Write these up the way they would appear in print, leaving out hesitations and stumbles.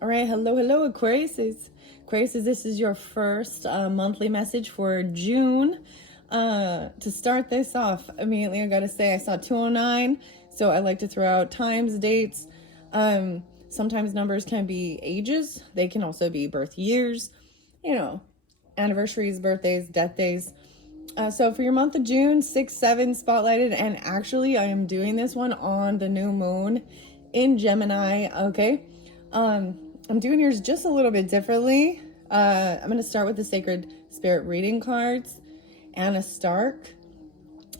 All right, hello, Aquarius. This is your first monthly message for June. To start this off, immediately I gotta say I saw 209, so I like to throw out times, dates. Sometimes numbers can be ages. They can also be birth years, anniversaries, birthdays, death days. So for your month of June, 6, 7 spotlighted, and actually I am doing this one on the new moon in Gemini, okay? I'm doing yours just a little bit differently. I'm going to start with the Sacred Spirit reading cards, Anna Stark.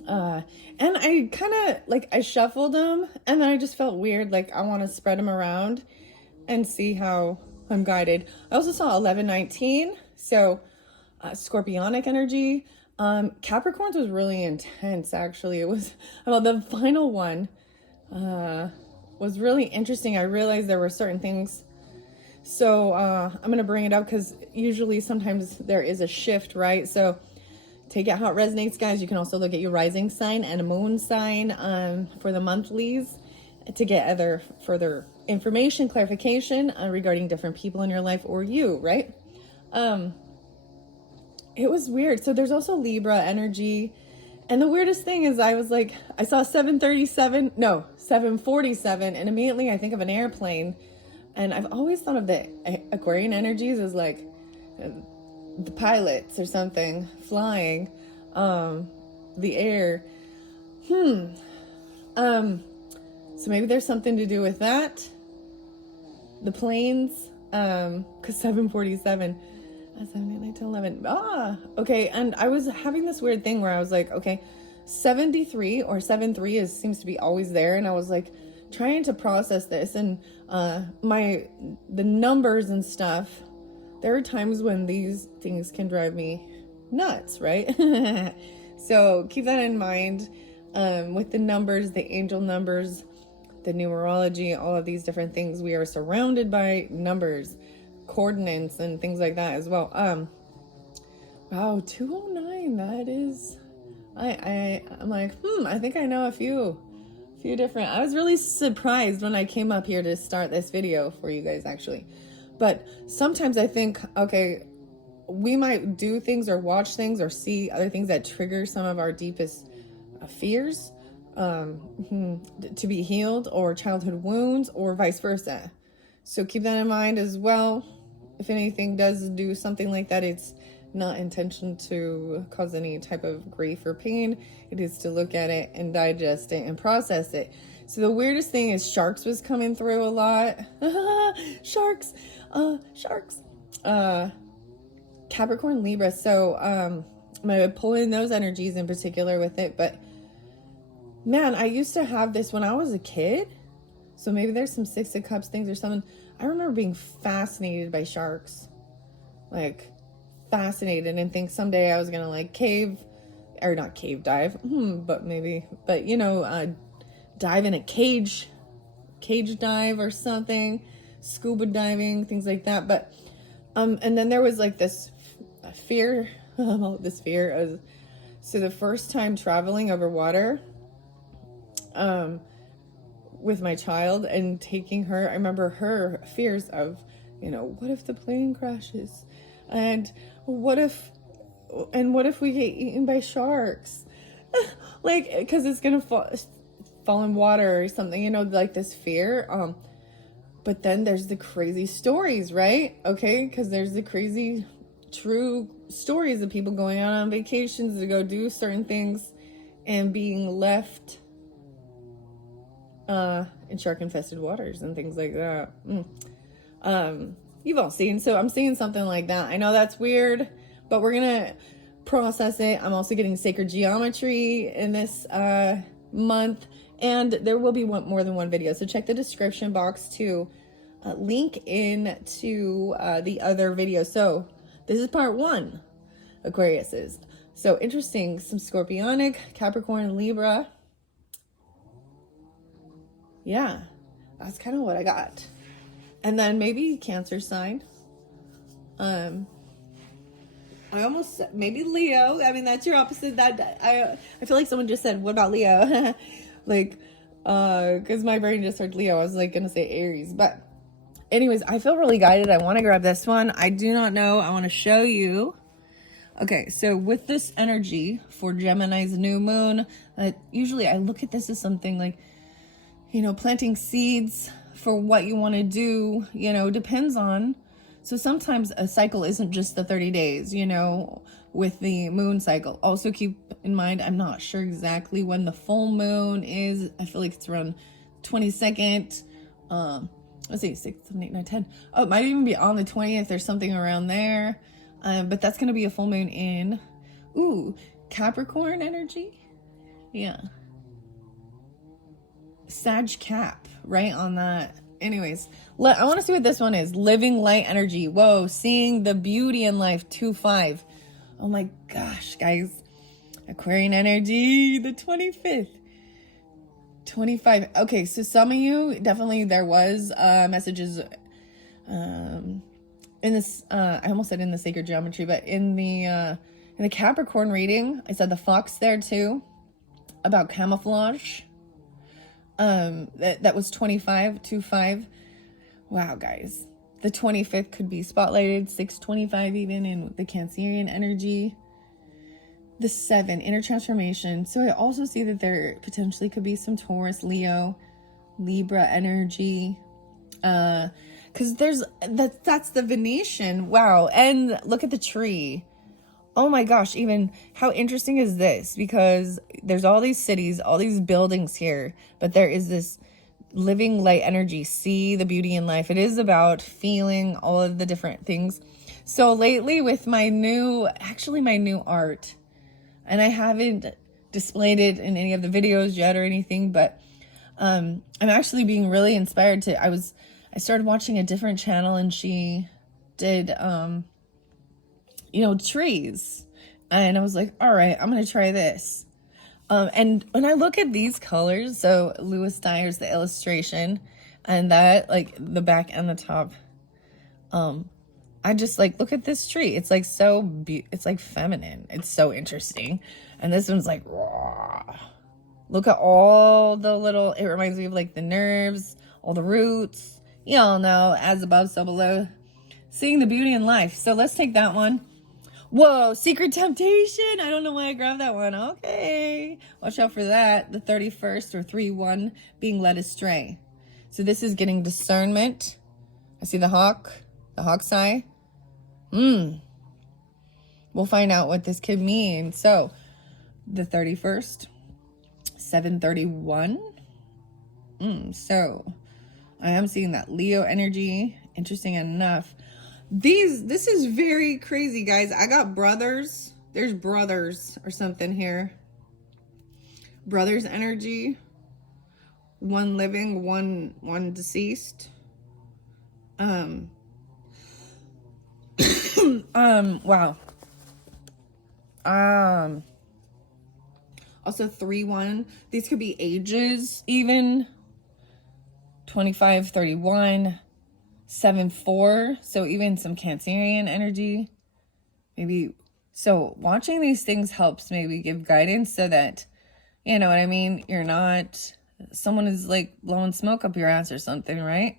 And I kind of, I shuffled them, and then I just felt weird, I want to spread them around and see how I'm guided. I also saw 1119, so Scorpionic energy. Capricorns was really intense, actually. It was, well, the final one was really interesting. I realized there were certain things. So I'm going to bring it up because usually sometimes there is a shift, right? So take it how it resonates, guys. You can also look at your rising sign and a moon sign for the monthlies to get other further information, clarification regarding different people in your life or you, right? It was weird. So there's also Libra energy. And the weirdest thing is I saw 747, and immediately I think of an airplane. And I've always thought of the Aquarian energies as the pilots or something flying the air. So maybe there's something to do with that. The planes, because 747, 7, 8, 9, 10, 11. Okay. And I was having this weird thing where I was like, okay, 73 or 73 seems to be always there. And I was trying to process this, and the numbers and stuff, there are times when these things can drive me nuts, right? So keep that in mind with the numbers, the angel numbers, the numerology, all of these different things. We are surrounded by numbers, coordinates, and things like that as well. Wow, 209, that is, I'm I think I know a few different. I was really surprised when I came up here to start this video for you guys, actually. But sometimes I think, okay, we might do things or watch things or see other things that trigger some of our deepest fears to be healed, or childhood wounds, or vice versa. So keep that in mind as well. If anything does do something like that, it's not intention to cause any type of grief or pain. It is to look at it and digest it and process it. So the weirdest thing is sharks was coming through a lot. Sharks. Capricorn, Libra. So I'm gonna pull in those energies in particular with it. But man, I used to have this when I was a kid. So maybe there's some Six of Cups things or something. I remember being fascinated by sharks. Fascinated, and think someday I was gonna not cave dive, but dive in a cage dive or something, scuba diving, things like that. But and then there was this fear so the first time traveling over water with my child and taking her, I remember her fears of, what if the plane crashes, and what if we get eaten by sharks? Because it's gonna fall in water or something, this fear. But then there's the crazy stories, right? Okay, because there's the crazy true stories of people going out on vacations to go do certain things and being left in shark infested waters and things like that. You've all seen, so I'm seeing something like that. I know that's weird, but we're gonna process it. I'm also getting sacred geometry in this month, and there will be more than one video, so check the description box to link in to the other video. So this is part 1, Aquarius's. So interesting, some Scorpionic, Capricorn, Libra. Yeah, that's kind of what I got. And then maybe Cancer sign. I almost said maybe Leo. I mean, that's your opposite. That I feel like someone just said, "What about Leo?" Because my brain just heard Leo. I was gonna say Aries, but anyways, I feel really guided. I want to grab this one. I do not know. I want to show you. Okay, so with this energy for Gemini's new moon, usually I look at this as something like, you know, planting seeds for what you want to do, you know, depends on. So sometimes a cycle isn't just the 30 days, you know, with the moon cycle. Also keep in mind, I'm not sure exactly when the full moon is. I feel like it's around 22nd. Let's see, 6, 7, 8, 9, 10. Oh, it might even be on the 20th or something around there. But that's going to be a full moon in, Capricorn energy. Yeah. Sag Cap, right on that. Anyways, I want to see what this one is. Living light energy. Whoa, seeing the beauty in life. 2-5. Oh my gosh, guys. Aquarian energy, the 25th. 25. Okay, so some of you, definitely there was messages in this, I almost said in the sacred geometry, but in the Capricorn reading, I said the fox there too, about camouflage. That was 25. Wow, guys. The 25th could be spotlighted, 625 even in the Cancerian energy. The 7, inner transformation. So I also see that there potentially could be some Taurus, Leo, Libra energy. Because that's the Venetian. Wow. And look at the tree. Oh my gosh, even how interesting is this? Because there's all these cities, all these buildings here, but there is this living light energy. See the beauty in life. It is about feeling all of the different things. So lately with my new art, and I haven't displayed it in any of the videos yet or anything, but I'm actually being really inspired to, I started watching a different channel and she did, trees. And I was like, all right, I'm going to try this. And when I look at these colors, so Lewis Dyer's the illustration and that, like the back and the top, I just like, look at this tree. It's like it's like feminine. It's so interesting. And this one's like, raw. Look at all the little, it reminds me of like the nerves, all the roots. You all know, as above, so below. Seeing the beauty in life. So let's take that one. Whoa, Secret Temptation. I don't know why I grabbed that one. Okay. Watch out for that. The 31st or 3-1 being led astray. So this is getting discernment. I see the hawk's eye. We'll find out what this could mean. So the 31st, 7:31. So I am seeing that Leo energy. Interesting enough. This is very crazy, guys. I got brothers. There's brothers or something here. Brothers energy. One living, one deceased. Wow. Also 3-1. These could be ages even. 25, 31. 7-4, so even some Cancerian energy. Maybe, so watching these things helps maybe give guidance so that, you know what I mean, you're not, someone is like blowing smoke up your ass or something, right?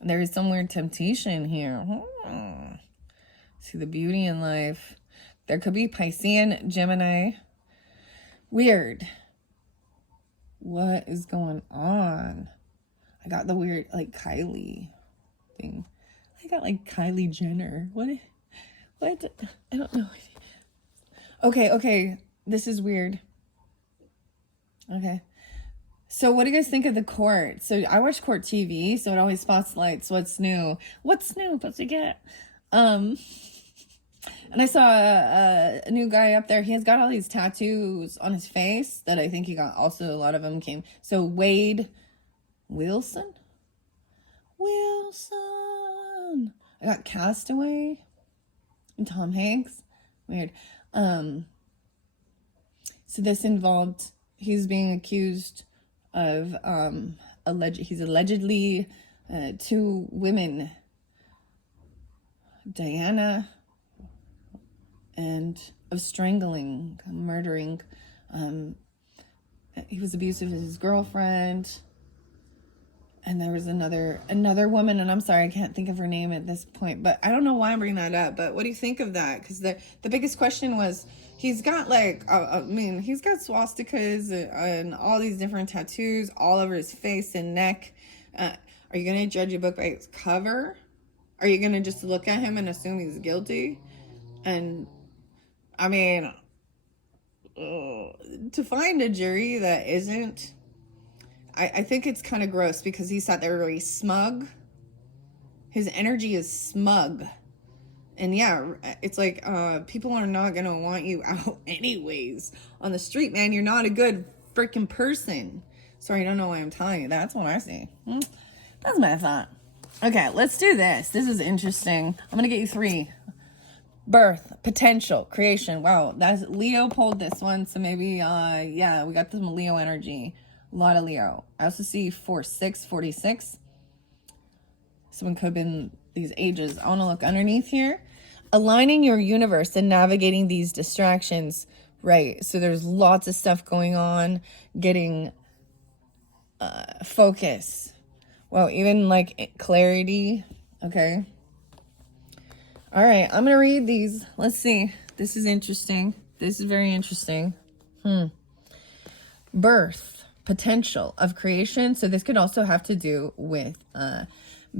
There is some weird temptation here. See the beauty in life. There could be Piscean, Gemini. Weird. What is going on? I got the weird, like Kylie thing. I got like Kylie Jenner. What? I don't know. Okay. This is weird. Okay. So what do you guys think of the court? So I watch court TV, so it always spotlights what's new. What's new? What's we get? And I saw a new guy up there. He has got all these tattoos on his face that I think he got. Also, a lot of them came. So Wade Wilson. I got Castaway and Tom Hanks. Weird. So this involved, he's being accused of he's allegedly 2 women, Diana, and of strangling, murdering. He was abusive to his girlfriend. And there was another woman, and I'm sorry, I can't think of her name at this point, but I don't know why I'm bringing that up. But what do you think of that? Because the biggest question was, he's got like, I mean, he's got swastikas and all these different tattoos all over his face and neck. Are you going to judge a book by its cover? Are you going to just look at him and assume he's guilty? And I mean, to find a jury that isn't, I think it's kind of gross, because he sat there really smug. His energy is smug. And yeah, it's like, people are not going to want you out anyways on the street, man. You're not a good freaking person. Sorry, I don't know why I'm telling you. That's what I see. That's my thought. Okay, let's do this. This is interesting. I'm going to get you 3. Birth, potential, creation. Wow, that's Leo pulled this one. So maybe, yeah, we got some Leo energy. A lot of Leo. I also see 46, 46. Someone could have been these ages. I want to look underneath here. Aligning your universe and navigating these distractions. Right. So there's lots of stuff going on. Getting focus. Well, even like clarity. Okay. All right. I'm going to read these. Let's see. This is interesting. This is very interesting. Birth. Potential of creation. So this could also have to do with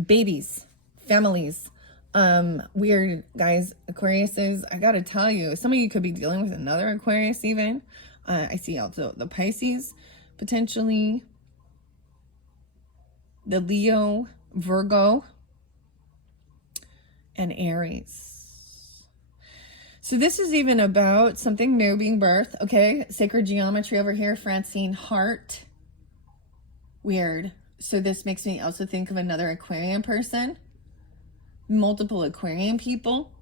babies, families. Weird, guys. Aquariuses, I gotta tell you, some of you could be dealing with another Aquarius even. I see also the Pisces, potentially. The Leo, Virgo, and Aries. So this is even about something new being birthed. Okay, sacred geometry over here, Francine Heart. Weird. So this makes me also think of another Aquarian person. Multiple Aquarian people.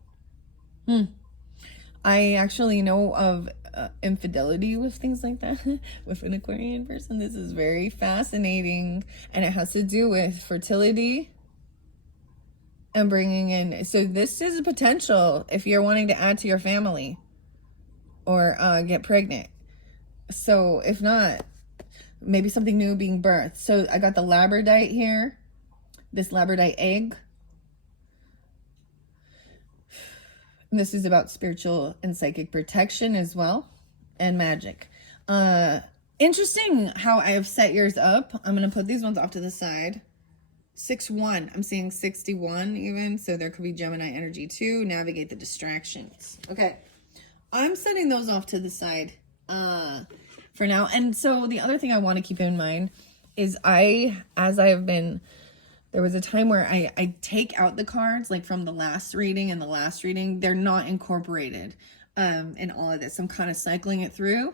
I actually know of infidelity with things like that with an Aquarian person. This is very fascinating, and it has to do with fertility and bringing in. So this is a potential if you're wanting to add to your family or get pregnant. So if not, maybe something new being birthed. So I got the labradorite here, this labradorite egg. And this is about spiritual and psychic protection as well, and magic. Interesting how I have set yours up. I'm going to put these ones off to the side. 6-1. I'm seeing 61 even. So there could be Gemini energy too. Navigate the distractions. Okay. I'm setting those off to the side for now. And so the other thing I want to keep in mind is as I have been, there was a time where I take out the cards like from the last reading and the last reading. They're not incorporated in all of this. I'm kind of cycling it through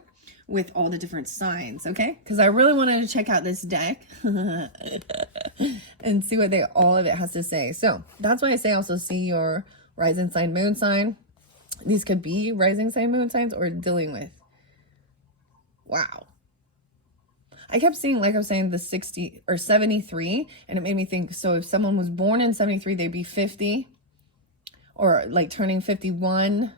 with all the different signs, okay? Because I really wanted to check out this deck and see what all of it has to say. So that's why I say also see your rising sign, moon sign. These could be rising sign, moon signs, or dealing with. Wow. I kept seeing, like I was saying, the 60 or 73, and it made me think, so if someone was born in 73, they'd be 50, or like turning 51.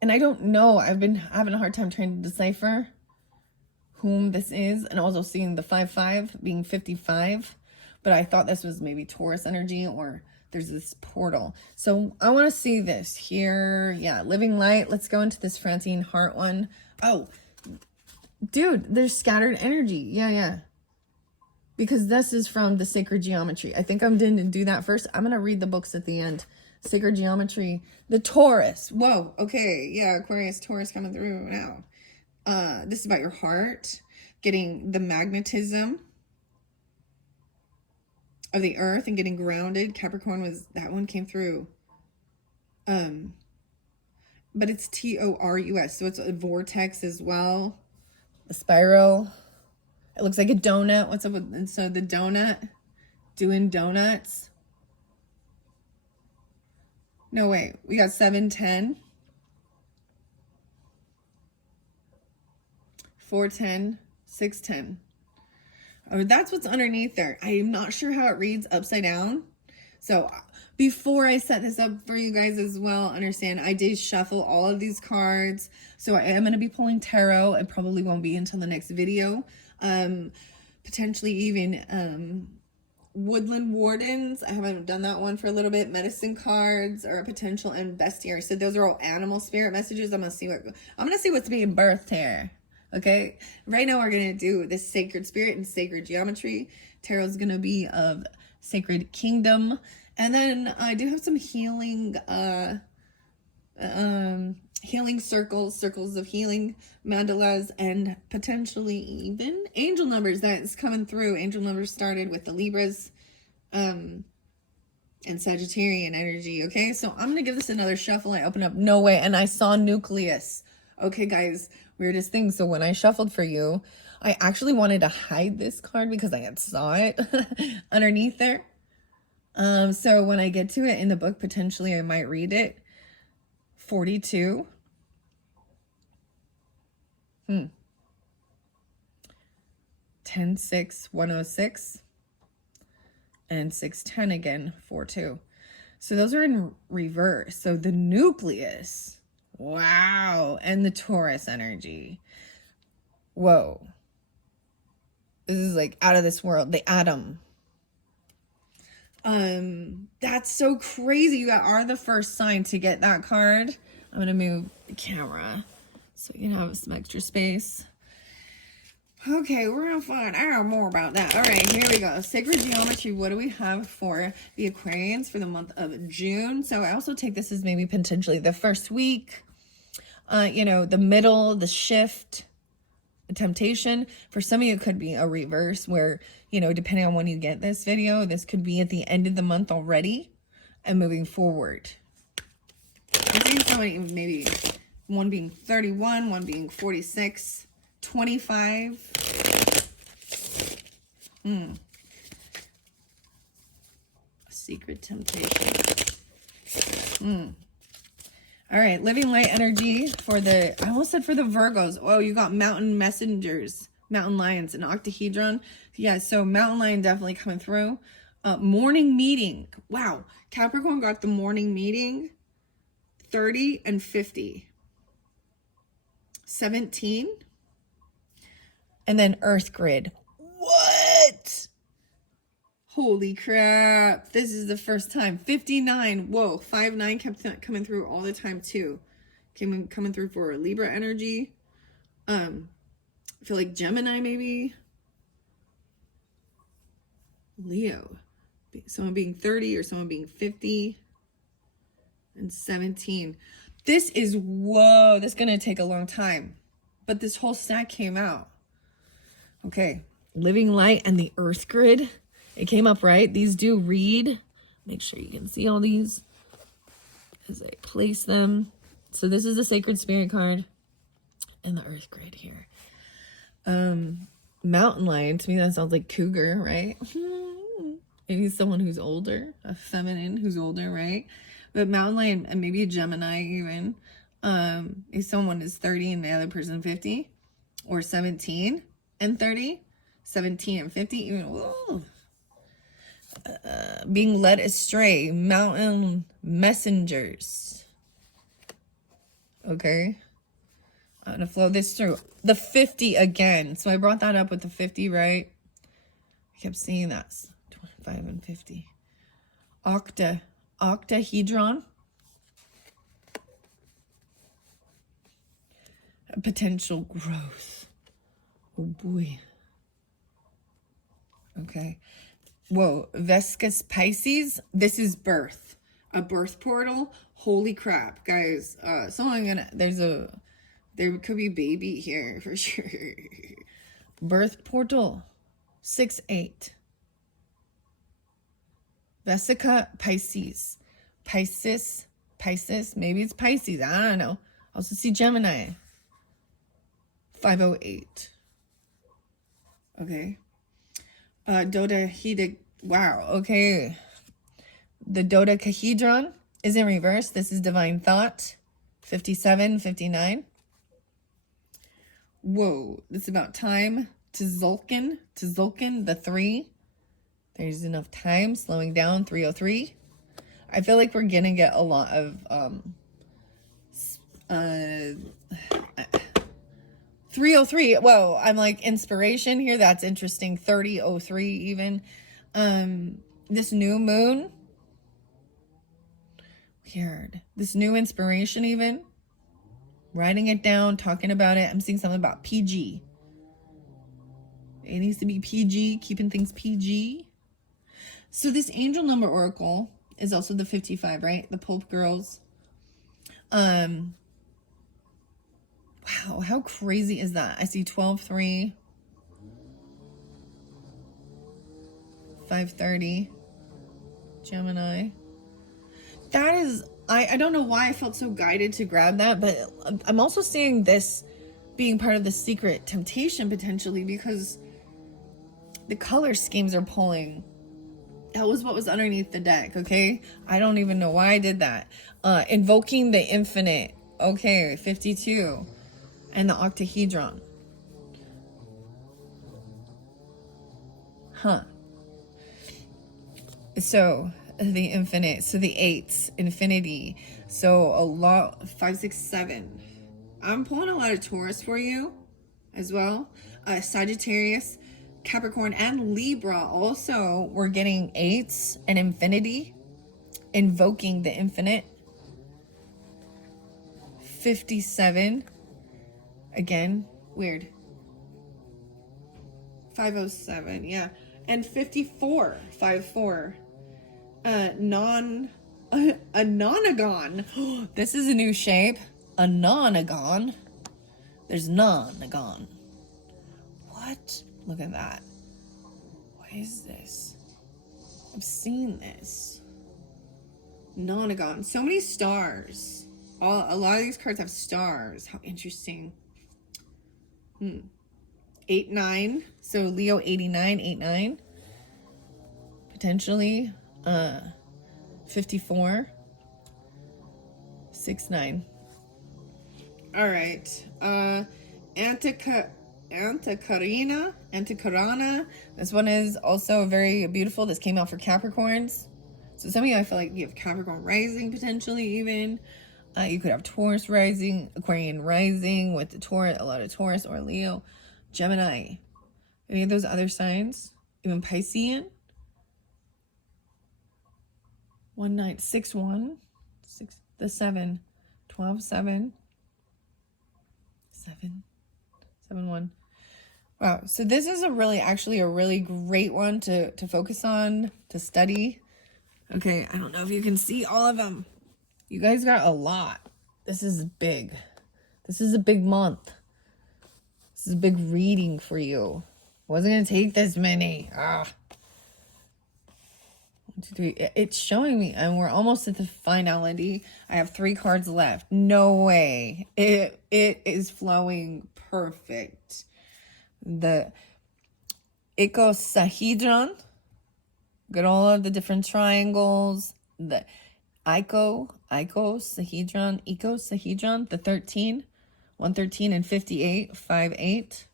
And I don't know. I've been having a hard time trying to decipher whom this is, and also seeing the 5-5 being 55. But I thought this was maybe Taurus energy, or there's this portal. So I want to see this here. Yeah, living light. Let's go into this Francine Heart one. Oh, dude, there's scattered energy. Yeah. Because this is from the sacred geometry. I think I'm going to do that first. I'm going to read the books at the end. Sacred geometry, the Taurus. Whoa. Okay. Yeah. Aquarius, Taurus coming through now. This is about your heart, getting the magnetism of the earth and getting grounded. Capricorn that one came through. But it's Taurus. So it's a vortex as well. A spiral. It looks like a donut. What's up with, and so the donut, doing donuts. No, wait, we got 710, 410, 610. Oh, that's what's underneath there. I am not sure how it reads upside down. So before I set this up for you guys as well, understand I did shuffle all of these cards. So I am going to be pulling tarot. It probably won't be until the next video. potentially even woodland wardens. I haven't done that one for a little bit. Medicine cards or a potential and bestiary. So those are all animal spirit messages. I'm gonna see what's being birthed here. Okay, right now we're gonna do this sacred spirit and sacred geometry. Tarot's gonna be of sacred kingdom, and then I do have some healing healing circles of healing, mandalas, and potentially even angel numbers that's coming through. Angel numbers started with the Libras and Sagittarian energy. Okay, so I'm gonna give this another shuffle. I open up, no way, and I saw nucleus. Okay, guys, weirdest thing. So when I shuffled for you, I actually wanted to hide this card because I had saw it underneath there. So when I get to it in the book, potentially I might read it. 42. 10, 6, 106. And 610 again, 4-2. So those are in reverse. So the nucleus. Wow. And the Taurus energy. Whoa. This is like out of this world. The atom. That's so crazy. You are the first sign to get that card. I'm gonna move the camera so you can have some extra space. Okay, we're gonna find out more about that. All right, here we go. Sacred geometry. What do we have for the Aquarians for the month of June? So I also take this as maybe potentially the first week, you know, the middle, the shift, the temptation. For some of you, it could be a reverse where, you know, depending on when you get this video, this could be at the end of the month already and moving forward. I think somebody, maybe one being 31, one being 46, 25. Secret temptation. All right, living light energy for the, I almost said for the Virgos. Oh, you got mountain messengers, mountain lions, and octahedron. Yeah, so mountain lion definitely coming through. Morning meeting. Wow, Capricorn got the morning meeting. 30 and 50. 17. And then Earth grid. What? Holy crap. This is the first time. 59. Whoa. 5-9 kept coming through all the time too. Coming through for Libra energy. I feel like Gemini maybe. Leo. Someone being 30 or someone being 50. And 17. This is, whoa. This is going to take a long time. But this whole stack came out. Okay. Living light and the Earth grid. It came up right. These do read. Make sure you can see all these as I place them. So this is the Sacred Spirit card and the Earth grid here. Mountain lion. To me, that sounds like cougar, right? Maybe someone who's older, a feminine who's older, right? But mountain lion, and maybe a Gemini even. If someone is 30 and the other person 50, or 17 and 30, 17 and 50, even. Whoa. Being led astray, mountain messengers. Okay, I'm gonna flow this through. The 50 again. So I brought that up with the 50, right? I kept seeing that. 25 and 50. Octahedron. Potential growth. Oh boy. Okay. Whoa, Vescus Pisces. This is birth. A birth portal. Holy crap, guys. There could be baby here for sure. Birth portal. 6-8. Vesica Pisces. Pisces. Maybe it's Pisces. I don't know. I also see Gemini. 508. Okay. Dodecahedron. Wow. Okay. The dodecahedron is in reverse. This is divine thought. 57, 59. Whoa. This is about time. Tzolk'in, the 3. There's enough time. Slowing down. 303. I feel like we're gonna get a lot of 303. Well, I'm like inspiration here. That's interesting. 3003 even. This new moon. Weird. This new inspiration even. Writing it down, talking about it. I'm seeing something about PG. It needs to be PG, keeping things PG. So this angel number oracle is also the 55, right? The Pulp Girls. Wow, how crazy is that? I see 12-3, 5:30, Gemini. That is, I don't know why I felt so guided to grab that, but I'm also seeing this being part of the secret temptation potentially, because the color schemes are pulling. That was what was underneath the deck, okay? I don't even know why I did that. Invoking the infinite, okay, 52. And the octahedron. Huh. So, the infinite. So, the eights, infinity. So, a lot, 5, 6, 7. I'm pulling a lot of Taurus for you as well. Sagittarius, Capricorn, and Libra also. We're getting eights and infinity. Invoking the infinite. 57. Again, weird. 507, yeah. And 54, 54. A nonagon. This is a new shape. A nonagon. There's nonagon. What? Look at that. What is this? I've seen this. Nonagon. So many stars. A lot of these cards have stars. How interesting. 8-9. So Leo 89, 8-9. Potentially. 54. 6-9. All right. Anticarana. This one is also very beautiful. This came out for Capricorns. So some of you, I feel like you have Capricorn rising potentially even. You could have Taurus rising, Aquarian rising with the Taurus, a lot of Taurus or Leo, Gemini. Any of those other signs? Even Piscean. 1961, 6, the 7, 12, 7, 7, 7, 1. Wow. So this is actually a really great one to focus on, to study. Okay. I don't know if you can see all of them. You guys got a lot. This is big. This is a big month. This is a big reading for you. Wasn't going to take this many. 1, 2, 3. It's showing me, and we're almost at the finality. I have 3 cards left. No way. It is flowing perfect. The icosahedron. Got all of the different triangles. The icosahedron, the 13, 113 and 58, 5, 8,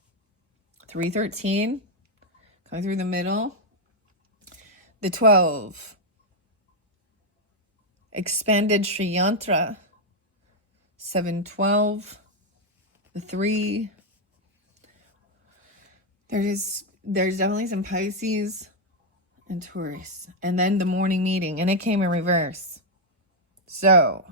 313, coming through the middle. The 12, expanded Sri Yantra, 712, the 3. There's definitely some Pisces and Taurus. And then the morning meeting, and it came in reverse. So,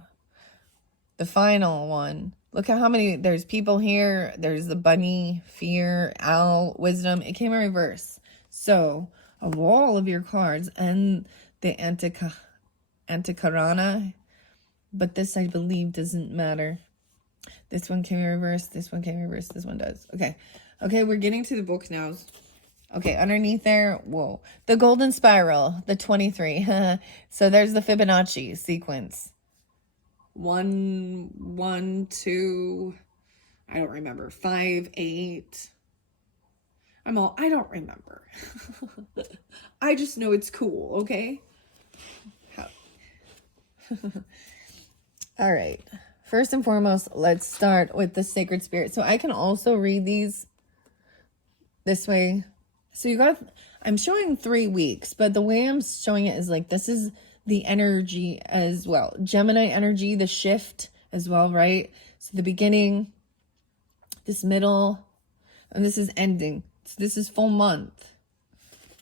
the final one. Look at how many, there's people here. There's the bunny, fear, owl, wisdom. It came in reverse. So, of all of your cards, and the Anticarana, but this, I believe, doesn't matter. This one came in reverse. This one came in reverse. This one does. Okay. Okay, we're getting to the book now. Okay, underneath there, whoa. The golden spiral, the 23. So there's the Fibonacci sequence. 1, 1, 2, I don't remember. 5, 8. I don't remember. I just know it's cool, okay? All right. First and foremost, let's start with the sacred spirit. So I can also read these this way. So you got, I'm showing 3 weeks, but the way I'm showing it is like, this is the energy as well. Gemini energy, the shift as well, right? So the beginning, this middle, and this is ending. So this is full month.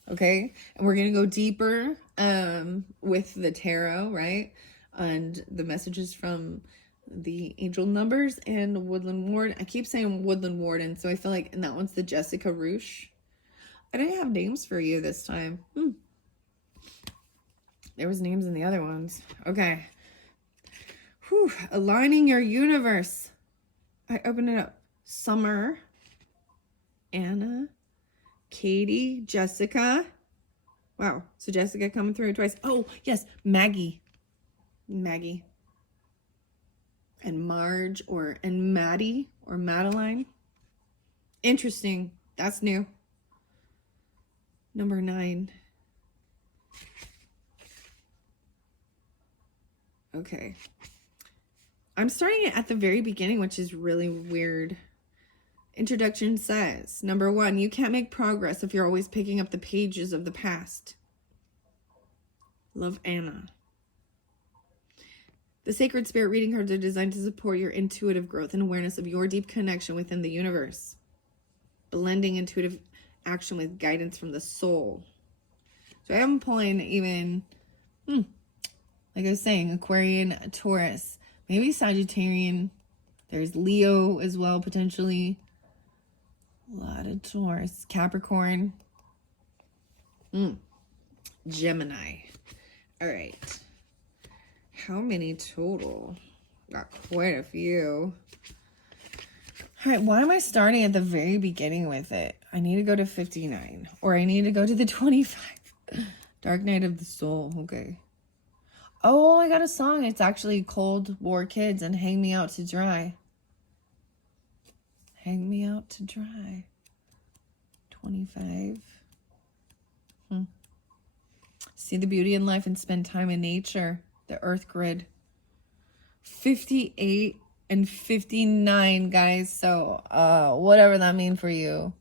Okay, and we're gonna go deeper with the tarot, right? And the messages from the angel numbers and Woodland Ward. I keep saying Woodland Warden, so I feel like, and that one's the Jessica Roosh. I didn't have names for you this time. There was names in the other ones. Okay. Whew. Aligning your universe. I open it up. Summer, Anna, Katie, Jessica. Wow. So Jessica coming through twice. Oh, yes. Maggie. And Marge and Maddie or Madeline. Interesting. That's new. Number 9. Okay. I'm starting it at the very beginning, which is really weird. Introduction says, number 1, you can't make progress if you're always picking up the pages of the past. Love, Anna. The sacred spirit reading cards are designed to support your intuitive growth and awareness of your deep connection within the universe. Blending intuitive action with guidance from the soul. So I am pulling even, like I was saying, Aquarian, Taurus, maybe Sagittarian. There's Leo as well, potentially. A lot of Taurus. Capricorn. Gemini. All right. How many total? Got quite a few. All right, why am I starting at the very beginning with it? I need to go to 59. Or I need to go to the 25. Dark Night of the Soul. Okay. Oh, I got a song. It's actually Cold War Kids and Hang Me Out to Dry. Hang Me Out to Dry. 25. See the beauty in life and spend time in nature. The Earth Grid. 58 and 59, guys. So, whatever that means for you.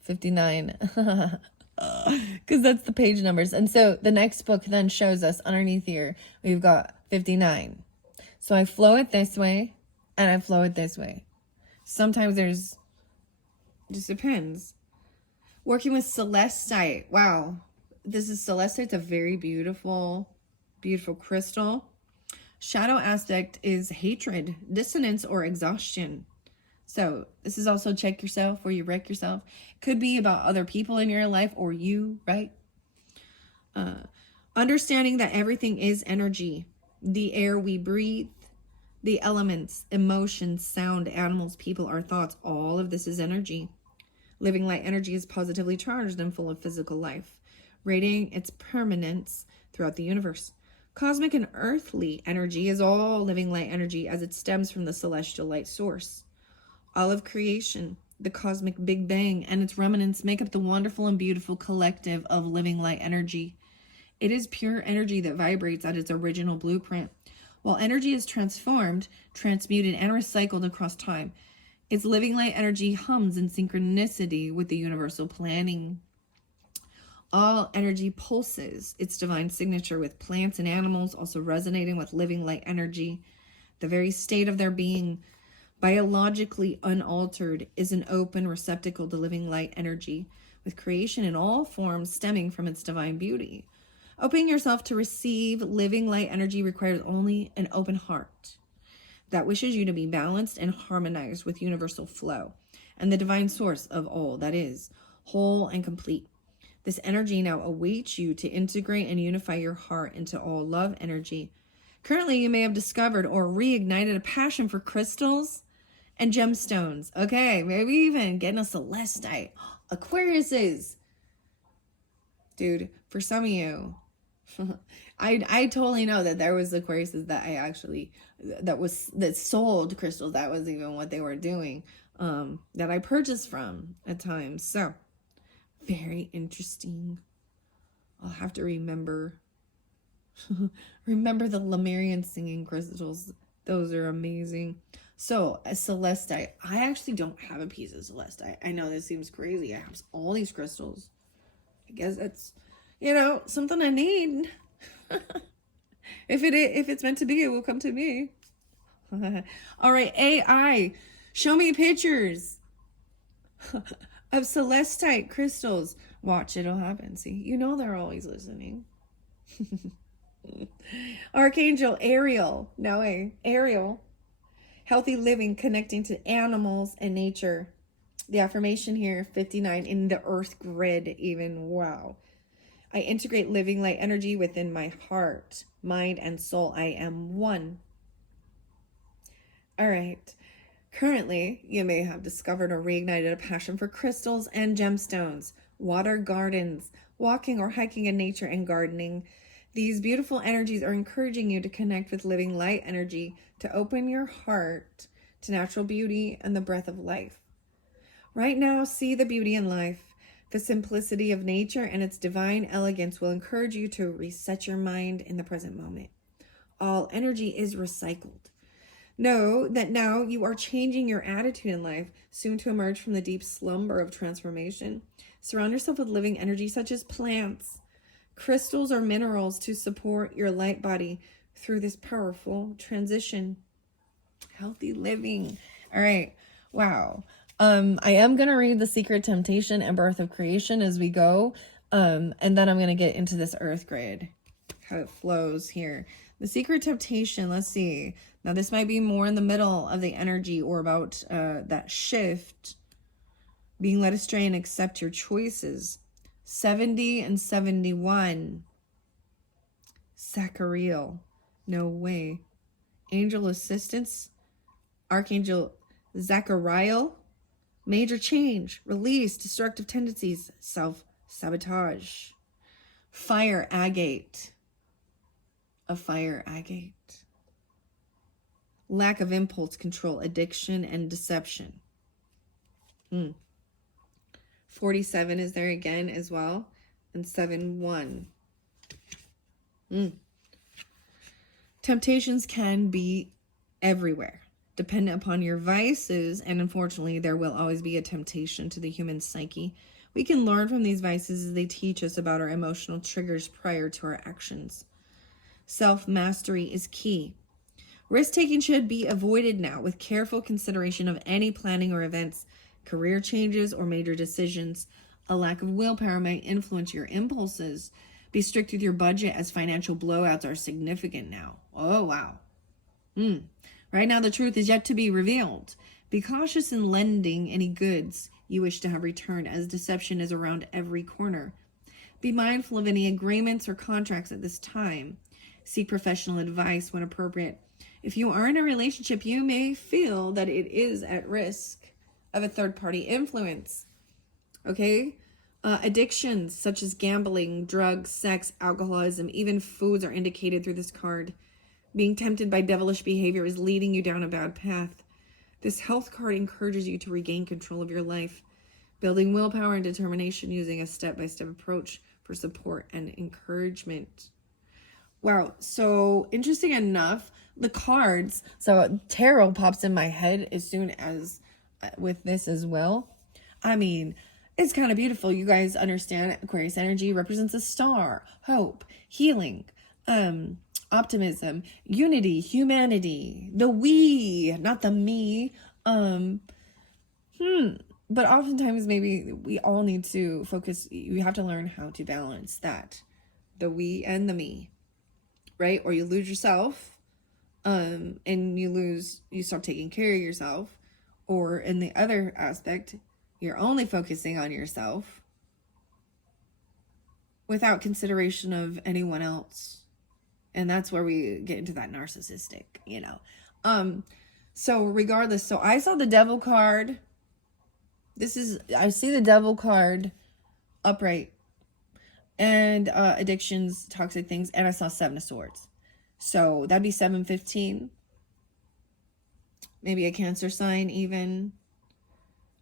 59. Because that's the page numbers. And so the next book then shows us underneath here, we've got 59. So I flow it this way and I flow it this way. Sometimes just depends. Working with celestite. Wow. This is celestite. It's a very beautiful, beautiful crystal. Shadow aspect is hatred, dissonance, or exhaustion. So this is also check yourself where you wreck yourself. Could be about other people in your life or you, right? Understanding that everything is energy. The air we breathe, the elements, emotions, sound, animals, people, our thoughts, all of this is energy. Living light energy is positively charged and full of physical life, radiating its permanence throughout the universe. Cosmic and earthly energy is all living light energy as it stems from the celestial light source. All of creation, the cosmic Big Bang, and its remnants make up the wonderful and beautiful collective of living light energy. It is pure energy that vibrates at its original blueprint. While energy is transformed, transmuted, and recycled across time, its living light energy hums in synchronicity with the universal planning. All energy pulses its divine signature with plants and animals also resonating with living light energy. The very state of their being, biologically unaltered, is an open receptacle to living light energy, with creation in all forms stemming from its divine beauty. Opening yourself to receive living light energy requires only an open heart that wishes you to be balanced and harmonized with universal flow and the divine source of all that is, whole and complete. This energy now awaits you to integrate and unify your heart into all love energy. Currently, you may have discovered or reignited a passion for crystals and gemstones. Okay, maybe even getting a celestite. Aquariuses. Dude, for some of you, I totally know that there was Aquariuses that I actually, that sold crystals. That was even what they were doing, that I purchased from at times. So, very interesting. I'll have to remember the Lemurian singing crystals. Those are amazing. So, a celestite. I actually don't have a piece of celestite. I know this seems crazy. I have all these crystals. I guess it's, something I need. if it's meant to be, it will come to me. All right, AI. Show me pictures of celestite crystals. Watch, it'll happen. See, you know they're always listening. Archangel Ariel. No way. Ariel. Healthy living, connecting to animals and nature. The affirmation here, 59, in the earth grid even. Wow. I integrate living light energy within my heart, mind, and soul. I am one. All right. Currently, you may have discovered or reignited a passion for crystals and gemstones, water gardens, walking or hiking in nature, and gardening. These beautiful energies are encouraging you to connect with living light energy, to open your heart to natural beauty and the breath of life. Right now, see the beauty in life. The simplicity of nature and its divine elegance will encourage you to reset your mind in the present moment. All energy is recycled. Know that now you are changing your attitude in life, soon to emerge from the deep slumber of transformation. Surround yourself with living energy such as plants, crystals, or minerals to support your light body through this powerful transition. Healthy living. All right. Wow. I am going to read The Secret Temptation and Birth of Creation as we go. And then I'm going to get into this earth grid, how it flows here. The Secret Temptation, let's see. Now, this might be more in the middle of the energy, or about that shift, being led astray and accept your choices. 70 and 71. Zachariel. No way. Angel assistance. Archangel Zachariel. Major change. Release. Destructive tendencies. Self-sabotage. Fire agate. A fire agate. Lack of impulse control, addiction, and deception. 47 is there again as well. And 7-1. Temptations can be everywhere, dependent upon your vices, and unfortunately, there will always be a temptation to the human psyche. We can learn from these vices as they teach us about our emotional triggers prior to our actions. Self-mastery is key. Risk-taking should be avoided now with careful consideration of any planning or events, career changes, or major decisions. A lack of willpower may influence your impulses. Be strict with your budget as financial blowouts are significant now. Oh, wow. Right now, the truth is yet to be revealed. Be cautious in lending any goods you wish to have returned, as deception is around every corner. Be mindful of any agreements or contracts at this time. Seek professional advice when appropriate. If you are in a relationship, you may feel that it is at risk of a third-party influence. Okay? Addictions such as gambling, drugs, sex, alcoholism, even foods are indicated through this card. Being tempted by devilish behavior is leading you down a bad path. This health card encourages you to regain control of your life, building willpower and determination using a step-by-step approach for support and encouragement. Wow, so interesting enough, the cards, so tarot pops in my head as soon as with this as well. I mean, it's kind of beautiful. You guys understand Aquarius energy represents a star, hope, healing, optimism, unity, humanity, the we, not the me. But oftentimes maybe we all need to focus. You have to learn how to balance that, the we and the me, right? Or you lose yourself, and you stop taking care of yourself. Or in the other aspect, you're only focusing on yourself without consideration of anyone else. And that's where we get into that narcissistic, So regardless, so I saw the devil card. I see the devil card upright. And addictions, toxic things. And I saw 7 of Swords. So that'd be 7-15. Maybe a Cancer sign even.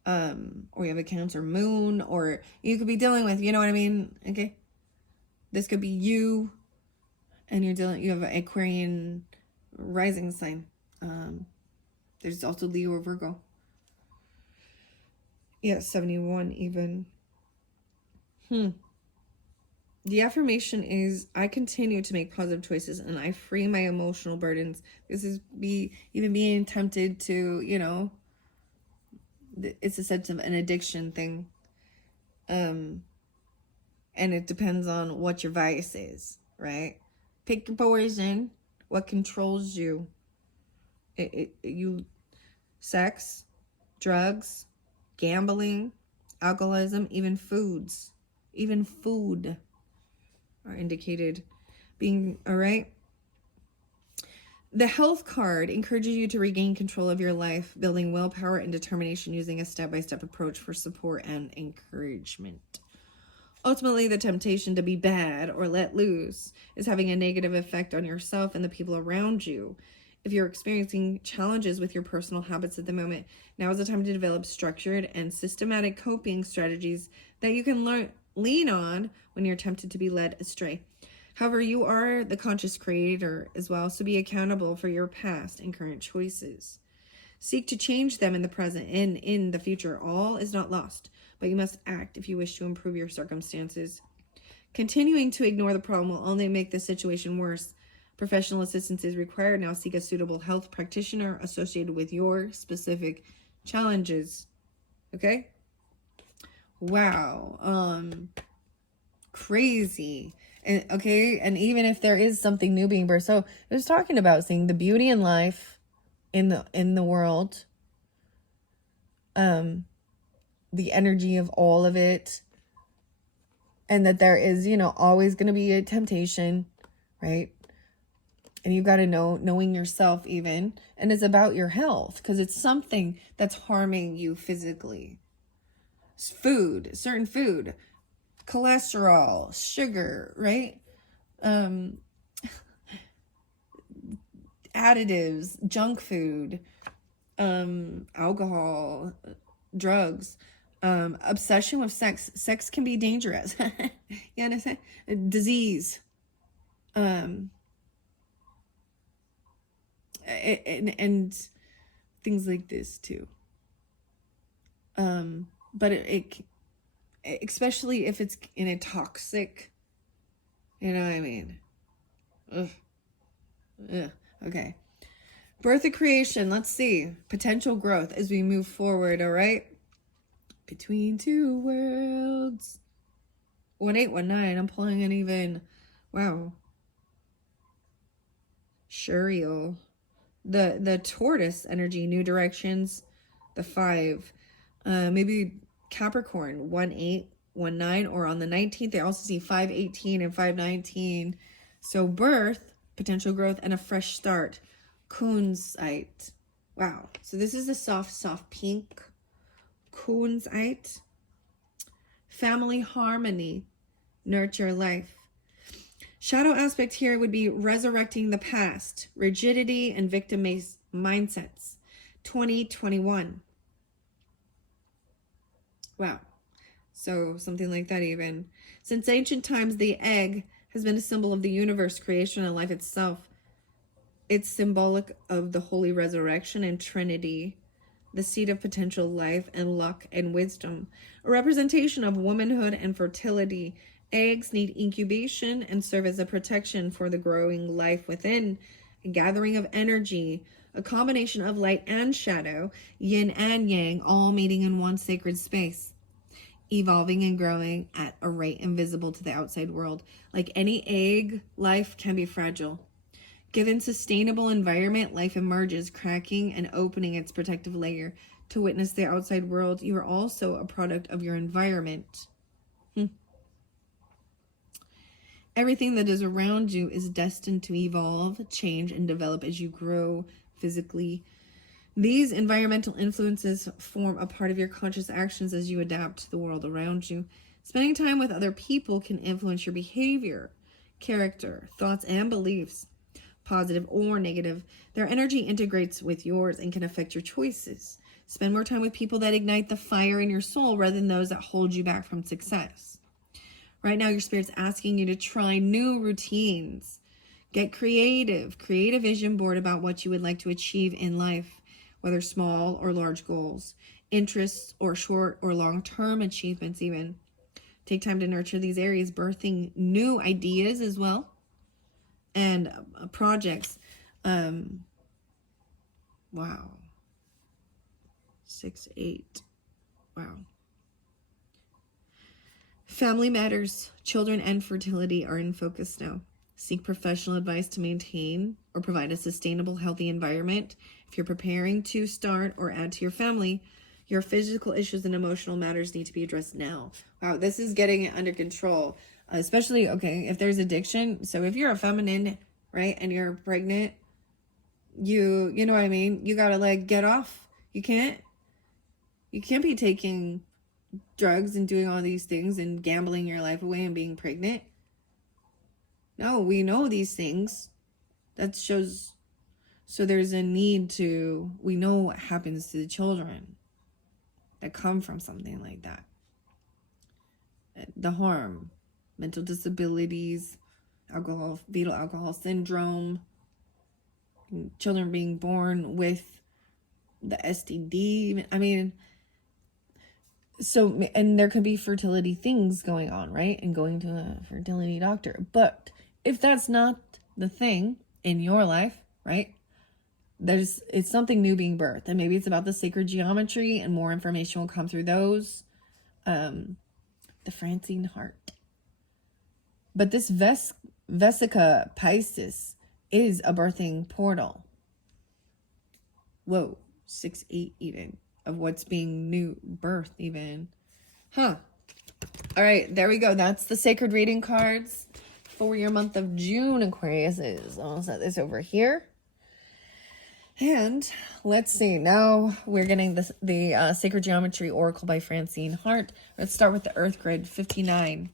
Or you have a Cancer moon. Or you could be dealing with, you know what I mean? Okay. This could be you. And you have an Aquarian rising sign. There's also Leo or Virgo. Yeah, 71 even. The affirmation is, I continue to make positive choices and I free my emotional burdens. This is even being tempted to, it's a sense of an addiction thing. And it depends on what your vice is, right? Pick your poison. What controls you? Sex, drugs, gambling, alcoholism, even food are indicated being, all right? The health card encourages you to regain control of your life, building willpower and determination using a step-by-step approach for support and encouragement. Ultimately, the temptation to be bad or let loose is having a negative effect on yourself and the people around you. If you're experiencing challenges with your personal habits at the moment, now is the time to develop structured and systematic coping strategies that you can lean on when you're tempted to be led astray. However, you are the conscious creator as well, so be accountable for your past and current choices. Seek to change them in the present and in the future. All is not lost, but you must act if you wish to improve your circumstances. Continuing to ignore the problem will only make the situation worse. Professional assistance is required. Now seek a suitable health practitioner associated with your specific challenges. Okay? Wow. Crazy. And okay, and even if there is something new being birthed. So it was talking about seeing the beauty in life in the world. The energy of all of it. And that there is, always going to be a temptation, right? And you've got to knowing yourself even. And it's about your health because it's something that's harming you physically. Food, certain food, cholesterol, sugar, right? Additives, junk food, alcohol, drugs, obsession with sex. Sex can be dangerous. You understand? Disease. And things like this too. But it especially if it's in a toxic, you know what I mean? Ugh. Yeah. Okay. Birth of creation. Let's see. Potential growth as we move forward. All right. Between two worlds. 1819. I'm pulling an even. Wow. Shuriel. The tortoise energy. New directions. The 5. Maybe Capricorn. 1819. Or on the 19th. I also see 518 and 519. So birth. Potential growth and a fresh start. Kunzite. Wow. So this is the soft pink. Kunzite. Family harmony. Nurture life. Shadow aspect here would be resurrecting the past. Rigidity and victim mindsets. 2021. Wow. So something like that even. Since ancient times, the egg has been a symbol of the universe, creation, and life itself. It's symbolic of the holy resurrection and Trinity, the seed of potential life and luck and wisdom, a representation of womanhood and fertility. Eggs need incubation and serve as a protection for the growing life within, a gathering of energy, a combination of light and shadow, yin and yang, all meeting in one sacred space. Evolving and growing at a rate invisible to the outside world. Like any egg, life can be fragile. Given sustainable environment, life emerges, cracking and opening its protective layer. To witness the outside world, you are also a product of your environment. Everything that is around you is destined to evolve, change, and develop as you grow physically. These environmental influences form a part of your conscious actions as you adapt to the world around you. Spending time with other people can influence your behavior, character, thoughts, and beliefs, positive or negative. Their energy integrates with yours and can affect your choices. Spend more time with people that ignite the fire in your soul rather than those that hold you back from success. Right now, your spirit's asking you to try new routines. Get creative. Create a vision board about what you would like to achieve in life, whether small or large goals, interests or short or long-term achievements even. Take time to nurture these areas, birthing new ideas as well, and projects. Wow. 6-8. Wow. Family matters, children, and fertility are in focus now. Seek professional advice to maintain or provide a sustainable, healthy environment. If you're preparing to start or add to your family, your physical issues and emotional matters need to be addressed now. Wow, this is getting it under control. Especially, okay, if there's addiction. So if you're a feminine, right, and you're pregnant, you know what I mean? You gotta like get off. You can't be taking drugs and doing all these things and gambling your life away and being pregnant. No, we know these things. That shows. So there's a need to, we know what happens to the children that come from something like that. The harm, mental disabilities, fetal alcohol syndrome, children being born with the STD. I mean, so, and there could be fertility things going on, right? And going to a fertility doctor. But if that's not the thing in your life, right? It's something new being birthed. And maybe it's about the sacred geometry, and more information will come through those. The Francine heart. But this Vesica Pisces is a birthing portal. Whoa, 6-8 even. Of what's being new birth even. Huh. All right, there we go. That's the sacred reading cards for your month of June, Aquarius. I'll set this over here. And let's see. Now we're getting the Sacred Geometry Oracle by Francine Hart. Let's start with the Earth Grid 59.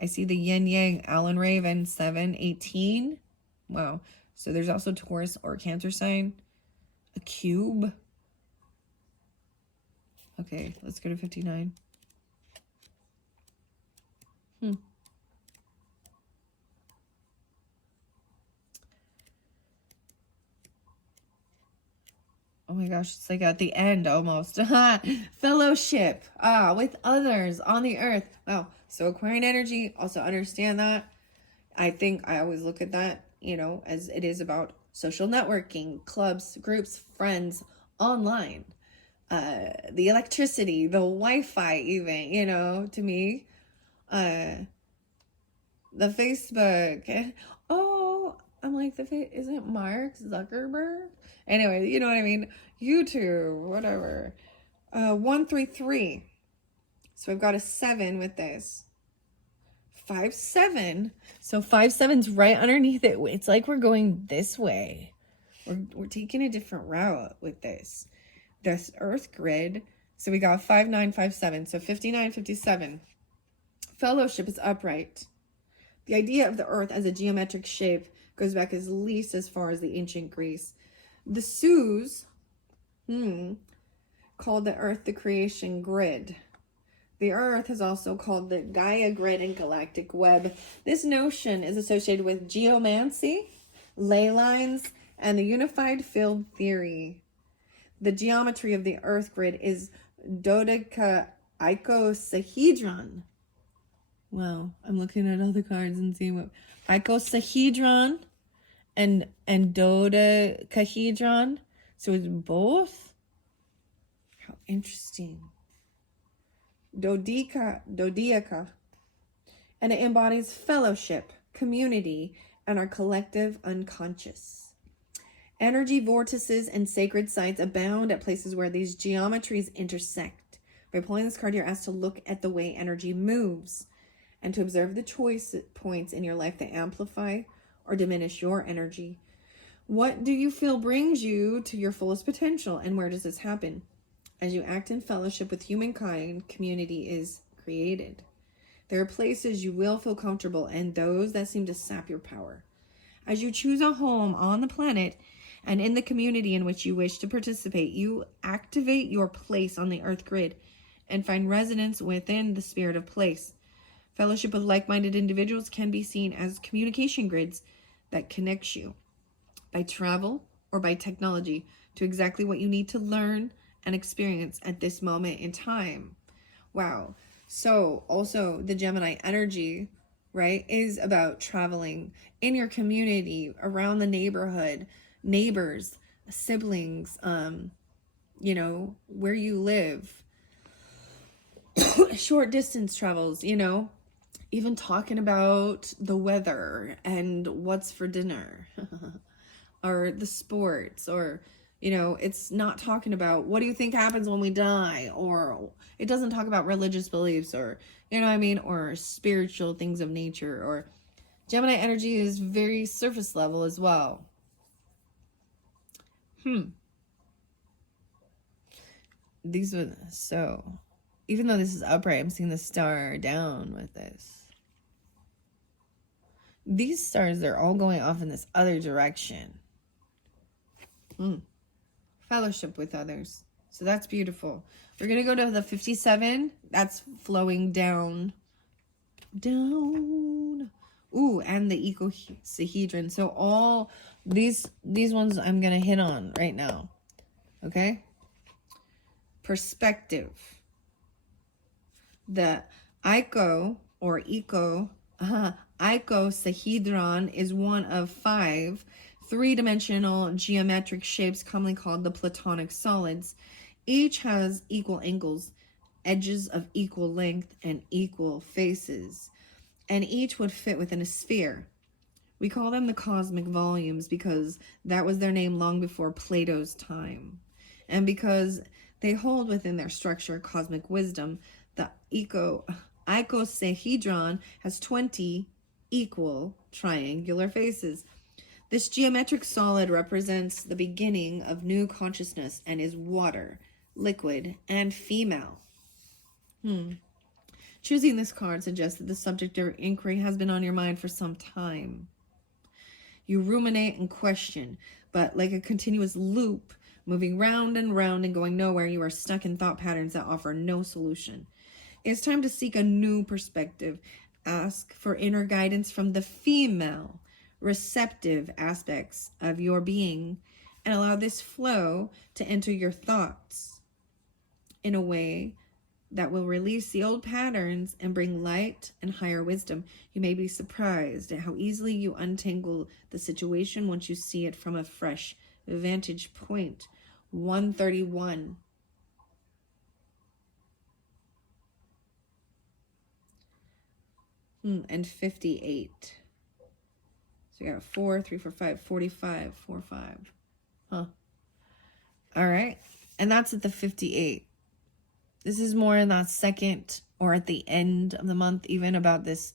I see the Yin Yang Alan Raven 718. Wow. So there's also Taurus or Cancer sign. A cube. Okay, let's go to 59. Oh my gosh, it's like at the end almost. Fellowship with others on the earth. Wow. So Aquarian energy, also understand that. I think I always look at that, as it is about social networking, clubs, groups, friends, online. The electricity, the Wi-Fi even, to me. The Facebook. Oh, I'm like, isn't Mark Zuckerberg? Anyway, you know what I mean? YouTube, whatever. 133. So I've got a 7 with this. 5-7. So 5-7's right underneath it. It's like we're going this way. We're taking a different route with this. This Earth grid. So we got 5-9, 5-7. So 59, 57. Fellowship is upright. The idea of the earth as a geometric shape goes back at least as far as the ancient Greece. The Sioux called the earth the creation grid. The earth is also called the Gaia grid and galactic web. This notion is associated with geomancy, ley lines, and the unified field theory. The geometry of the earth grid is dodecahedron. Wow, I'm looking at all the cards and seeing what icosahedron and dodecahedron. So it's both. How interesting. Dodeca. And it embodies fellowship, community, and our collective unconscious. Energy vortices and sacred sites abound at places where these geometries intersect. By pulling this card, you're asked to look at the way energy moves and to observe the choice points in your life that amplify or diminish your energy. What do you feel brings you to your fullest potential, and where does this happen? As you act in fellowship with humankind, community is created. There are places you will feel comfortable and those that seem to sap your power. As you choose a home on the planet and in the community in which you wish to participate, you activate your place on the earth grid and find resonance within the spirit of place. Fellowship with like-minded individuals can be seen as communication grids that connects you by travel or by technology to exactly what you need to learn and experience at this moment in time. Wow. So also the Gemini energy, right, is about traveling in your community, around the neighborhood, neighbors, siblings, where you live. short distance travels, you know, even talking about the weather and what's for dinner or the sports, or, you know, it's not talking about what do you think happens when we die, or it doesn't talk about religious beliefs, or, you know what I mean, or spiritual things of nature. Or Gemini energy is very surface level as well. These were, so even though this is upright, I'm seeing the star down with this. These stars, they're all going off in this other direction. Fellowship with others. So that's beautiful. We're going to go to the 57. That's flowing down. Down. Ooh, and the icosahedron. So all these ones I'm going to hit on right now. Okay? Perspective. The icosahedron is one of 5 three-dimensional geometric shapes commonly called the platonic solids. Each has equal angles, edges of equal length, and equal faces, and each would fit within a sphere. We call them the cosmic volumes because that was their name long before Plato's time, and because they hold within their structure cosmic wisdom. The icosahedron has 20 equal triangular faces. This geometric solid represents the beginning of new consciousness and is water, liquid, and female. Choosing this card suggests that the subject of inquiry has been on your mind for some time. You ruminate and question, but like a continuous loop, moving round and round and going nowhere, you are stuck in thought patterns that offer no solution. It's time to seek a new perspective. Ask for inner guidance from the female, receptive aspects of your being, and allow this flow to enter your thoughts in a way that will release the old patterns and bring light and higher wisdom. You may be surprised at how easily you untangle the situation once you see it from a fresh vantage point. 131. And 58. So we got 4, 3, 4, 5, 45, 4, 5. All right. And that's at the 58. This is more in that second or at the end of the month, even about this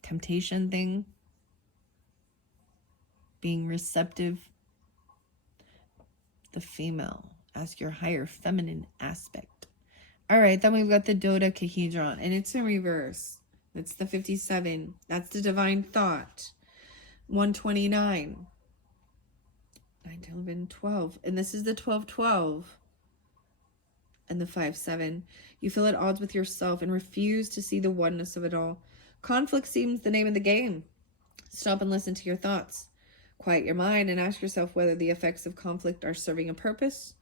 temptation thing. Being receptive. The female. Ask your higher feminine aspect. All right. Then we've got the dodecahedron, and it's in reverse. That's the 57. That's the divine thought. 129. 9, 10, 11, 12. And this is the 12, 12. And the 5, 7. You feel at odds with yourself and refuse to see the oneness of it all. Conflict seems the name of the game. Stop and listen to your thoughts. Quiet your mind and ask yourself whether the effects of conflict are serving a purpose,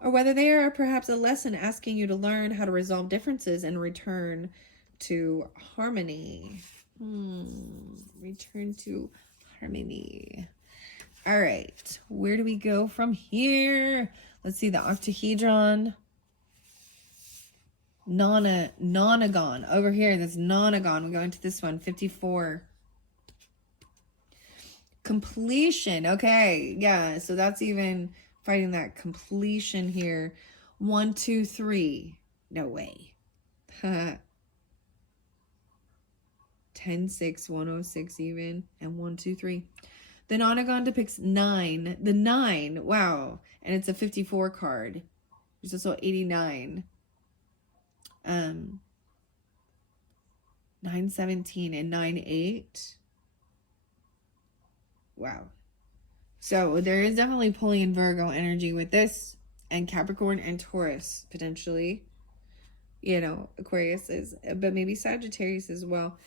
or whether they are perhaps a lesson asking you to learn how to resolve differences and return to harmony. Return to harmony. All right. Where do we go from here? Let's see, the octahedron. Nonagon. Over here, this nonagon. We go into this one, 54. Completion. Okay. Yeah. So that's even fighting that completion here. 1, 2, 3. No way. 10, 6, 106 even, and 1, 2, 3. The nonagon depicts 9. The 9, wow. And it's a 54 card. There's also 89. 917 and 98. Wow. So there is definitely pulling in Virgo energy with this, and Capricorn and Taurus potentially. You know, Aquarius is, but maybe Sagittarius as well.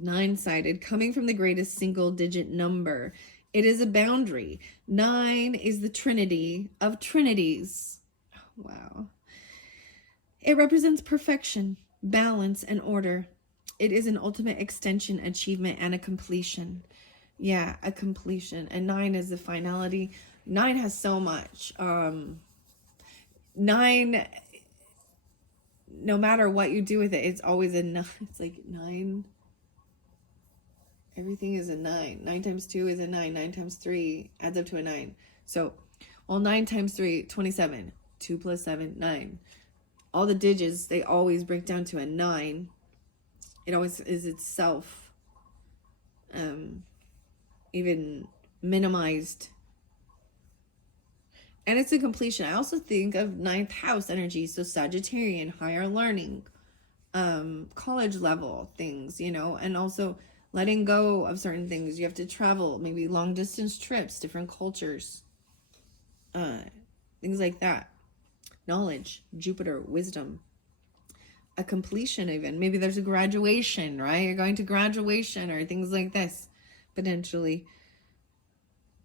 9-sided, coming from the greatest single digit number. It is a boundary. 9 is the trinity of trinities. Wow. It represents perfection, balance, and order. It is an ultimate extension, achievement, and a completion. Yeah, a completion. And 9 is the finality. 9 has so much. 9 no matter what you do with it, it's always a 9. It's like 9. Everything is a 9. 9 times 2 is a 9. 9 times 3 adds up to a 9. So, well, 9 times 3, 27. 2 plus 7, 9. All the digits, they always break down to a 9. It always is itself even minimized. And it's a completion. I also think of 9th house energy, so Sagittarian, higher learning, college level things, you know, and also letting go of certain things. You have to travel, maybe long distance trips, different cultures, things like that. Knowledge, Jupiter, wisdom, a completion even. Maybe there's a graduation, right? You're going to graduation or things like this, potentially.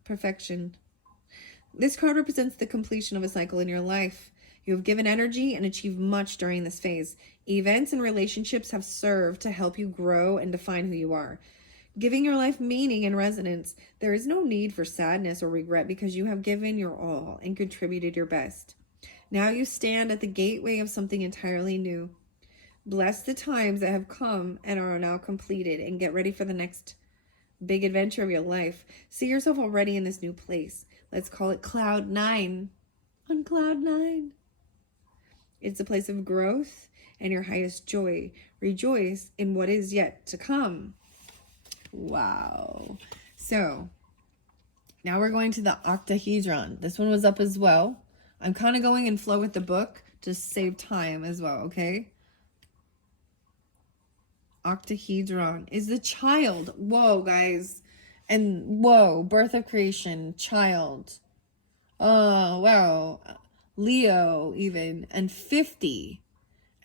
Perfection. This card represents the completion of a cycle in your life. You have given energy and achieved much during this phase. Events and relationships have served to help you grow and define who you are. Giving your life meaning and resonance, there is no need for sadness or regret because you have given your all and contributed your best. Now you stand at the gateway of something entirely new. Bless the times that have come and are now completed, and get ready for the next big adventure of your life. See yourself already in this new place. Let's call it Cloud 9. On Cloud 9. It's a place of growth and your highest joy. Rejoice in what is yet to come. Wow. So, now we're going to the octahedron. This one was up as well. I'm kind of going in flow with the book to save time as well, okay? Octahedron is the child. Whoa, guys. And whoa, birth of creation, child. Oh, wow. Leo even. And 50.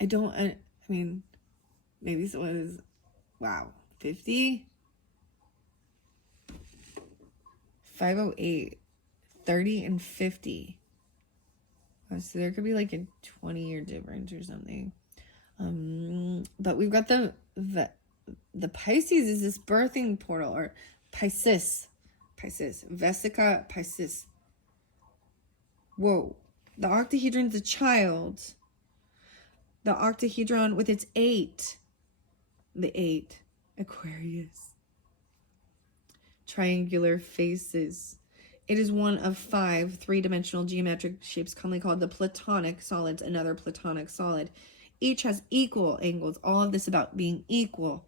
I mean, maybe it was, wow, 50? 508. 30 and 50. So there could be like a 20-year difference or something. But we've got the Pisces is this birthing portal, or Pisces, Vesica Pisces. Whoa, the octahedron's a child. The octahedron with its 8, the 8, Aquarius. Triangular faces. It is one of 5 three-dimensional geometric shapes commonly called the platonic solids, another platonic solid. Each has equal angles. All of this about being equal.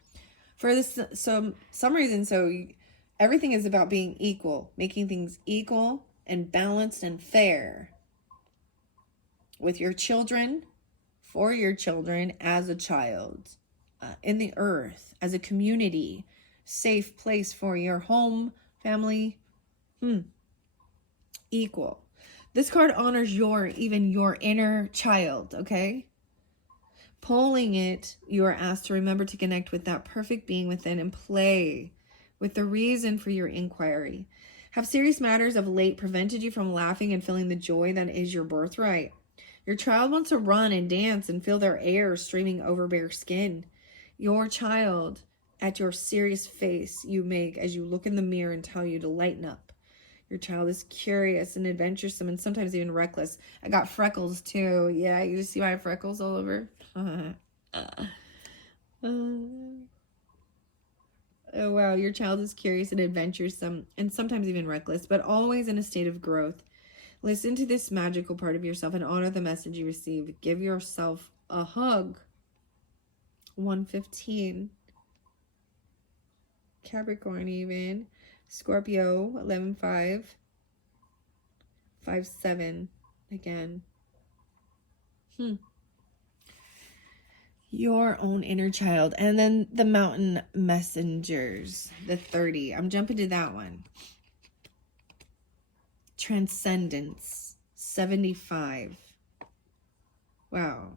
For this, some reason, everything is about being equal, making things equal and balanced and fair. With your children, for your children, as a child, in the earth, as a community, safe place for your home, family, equal. This card honors even your inner child, okay? Pulling it, you are asked to remember to connect with that perfect being within and play with the reason for your inquiry. Have serious matters of late prevented you from laughing and feeling the joy that is your birthright? Your child wants to run and dance and feel their air streaming over bare skin. Your child, at your serious face you make as you look in the mirror and tell you to lighten up. Your child is curious and adventuresome and sometimes even reckless. I got freckles too. Yeah, you just see my freckles all over. Oh, wow. Your child is curious and adventuresome and sometimes even reckless, but always in a state of growth. Listen to this magical part of yourself and honor the message you received. Give yourself a hug. 115. Capricorn even. Scorpio, 11-5. 5-7 again. Your own inner child. And then the mountain messengers, the 30. I'm jumping to that one. Transcendence, 75. Wow.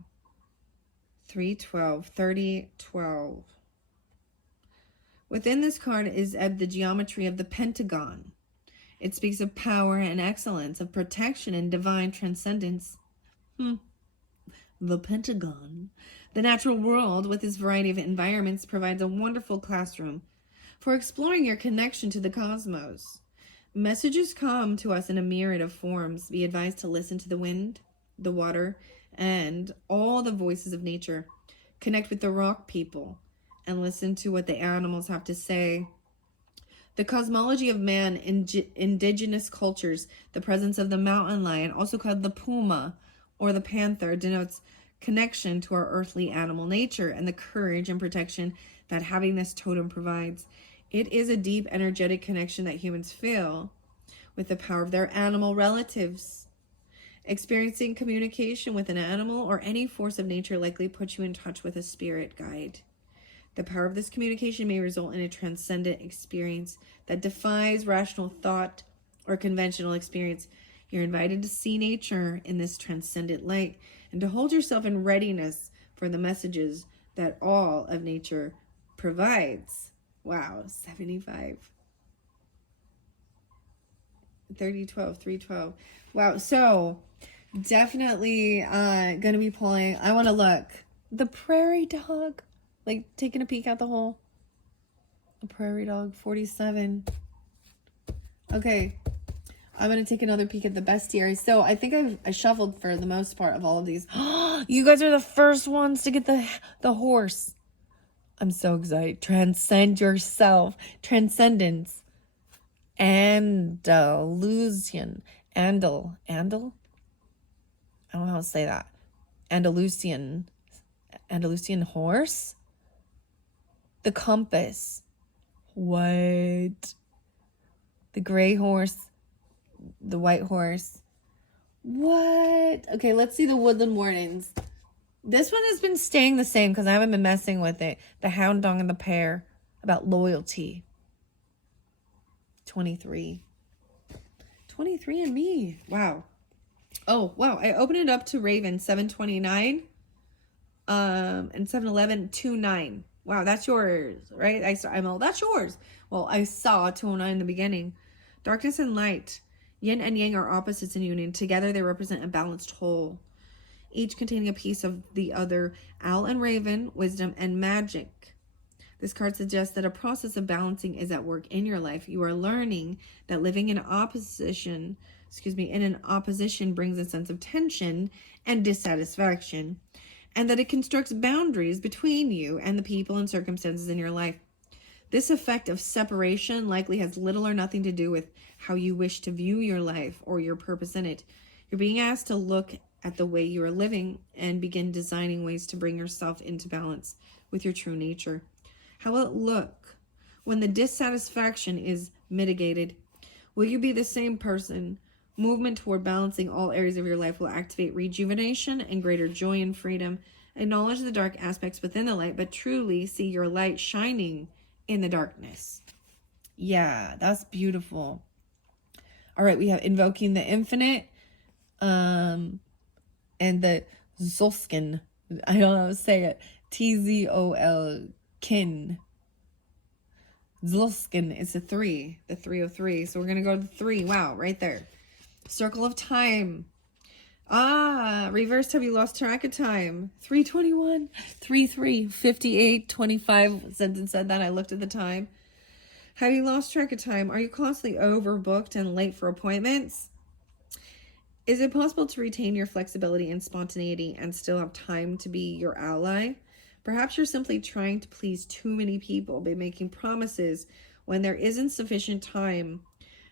3-12, 30, 12. Within this card is the geometry of the pentagon. It speaks of power and excellence, of protection and divine transcendence. The pentagon. The natural world, with its variety of environments, provides a wonderful classroom for exploring your connection to the cosmos. Messages come to us in a myriad of forms. Be advised to listen to the wind, the water, and all the voices of nature. Connect with the rock people and listen to what the animals have to say. The cosmology of man in indigenous cultures, the presence of the mountain lion, also called the puma or the panther, denotes connection to our earthly animal nature and the courage and protection that having this totem provides. It is a deep energetic connection that humans feel with the power of their animal relatives. Experiencing communication with an animal or any force of nature likely puts you in touch with a spirit guide. The power of this communication may result in a transcendent experience that defies rational thought or conventional experience. You're invited to see nature in this transcendent light and to hold yourself in readiness for the messages that all of nature provides. Wow, 75. 3012, 312. Wow, so definitely gonna be pulling. I want to look. The prairie dog. Like taking a peek at the hole. A prairie dog, 47. Okay. I'm going to take another peek at the bestiary. So I think I shuffled for the most part of all of these. You guys are the first ones to get the horse. I'm so excited. Transcend yourself. Transcendence. Andalusian. Andal. I don't know how to say that. Andalusian horse. The compass. What? The gray horse. The white horse. What? Okay, let's see the woodland wardens. This one has been staying the same because I haven't been messing with it. The hound dog and the pear. About loyalty. 23. 23 and me. Wow. Oh, wow. I opened it up to Raven, 729. And 711, 29. Wow, that's yours, right? That's yours. Well, I saw 209 in the beginning. Darkness and light. Yin and yang are opposites in union. Together they represent a balanced whole, each containing a piece of the other. Owl and Raven, wisdom and magic. This card suggests that a process of balancing is at work in your life. You are learning that living in an opposition brings a sense of tension and dissatisfaction, and that it constructs boundaries between you and the people and circumstances in your life. This effect of separation likely has little or nothing to do with how you wish to view your life or your purpose in it. You're being asked to look at the way you are living and begin designing ways to bring yourself into balance with your true nature. How will it look when the dissatisfaction is mitigated? Will you be the same person? Movement toward balancing all areas of your life will activate rejuvenation and greater joy and freedom. Acknowledge the dark aspects within the light, but truly see your light shining in the darkness. Yeah, that's beautiful. All right, we have invoking the infinite, and the Zolskin. I don't know how to say it. Tzol kin. Zolskin is a 3, the 303. So we're gonna go to the 3. Wow, right there. Circle of time. Reversed. Have you lost track of time? 321, 33, 58, 25. Since said that, I looked at the time. Have you lost track of time? Are you constantly overbooked and late for appointments? Is it possible to retain your flexibility and spontaneity and still have time to be your ally? Perhaps you're simply trying to please too many people by making promises when there isn't sufficient time.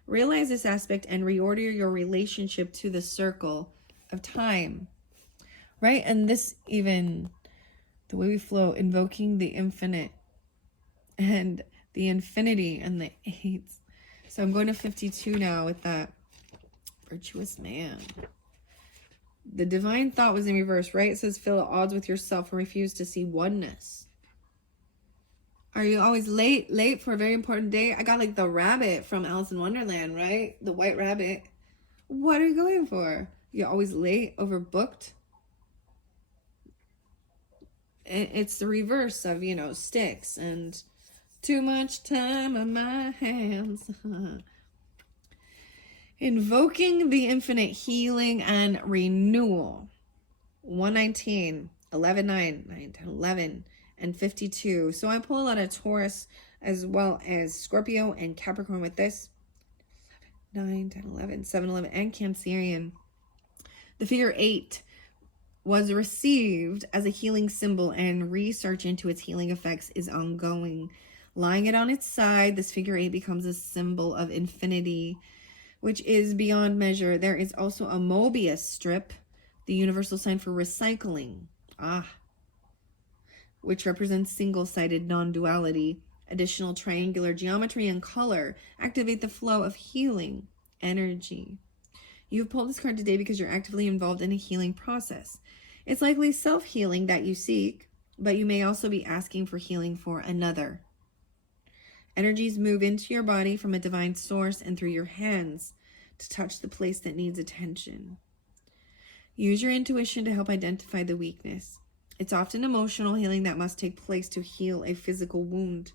Realize this aspect and reorder your relationship to the circle of time. Right? And this even, the way we flow, invoking the infinite and the infinity and the 8s. So I'm going to 52 now with that. Virtuous man. The divine thought was in reverse, right? It says feel at odds with yourself and refuse to see oneness. Are you always late for a very important day? I got like the rabbit from Alice in Wonderland, right? The white rabbit. What are you going for? You're always late, overbooked. It's the reverse of, sticks and too much time on my hands. Invoking the infinite healing and renewal. 119, 11, 9, 9, 10, 11, and 52. So I pull a lot of Taurus as well as Scorpio and Capricorn with this. 9, 10, 11, 7, 11, and Cancerian. The figure 8 was received as a healing symbol, and research into its healing effects is ongoing. Lying it on its side, this figure 8 becomes a symbol of infinity, which is beyond measure. There is also a Mobius strip, the universal sign for recycling, which represents single-sided non-duality. Additional triangular geometry and color activate the flow of healing energy. You've pulled this card today because you're actively involved in a healing process. It's likely self-healing that you seek, but you may also be asking for healing for another. Energies move into your body from a divine source and through your hands to touch the place that needs attention. Use your intuition to help identify the weakness. It's often emotional healing that must take place to heal a physical wound.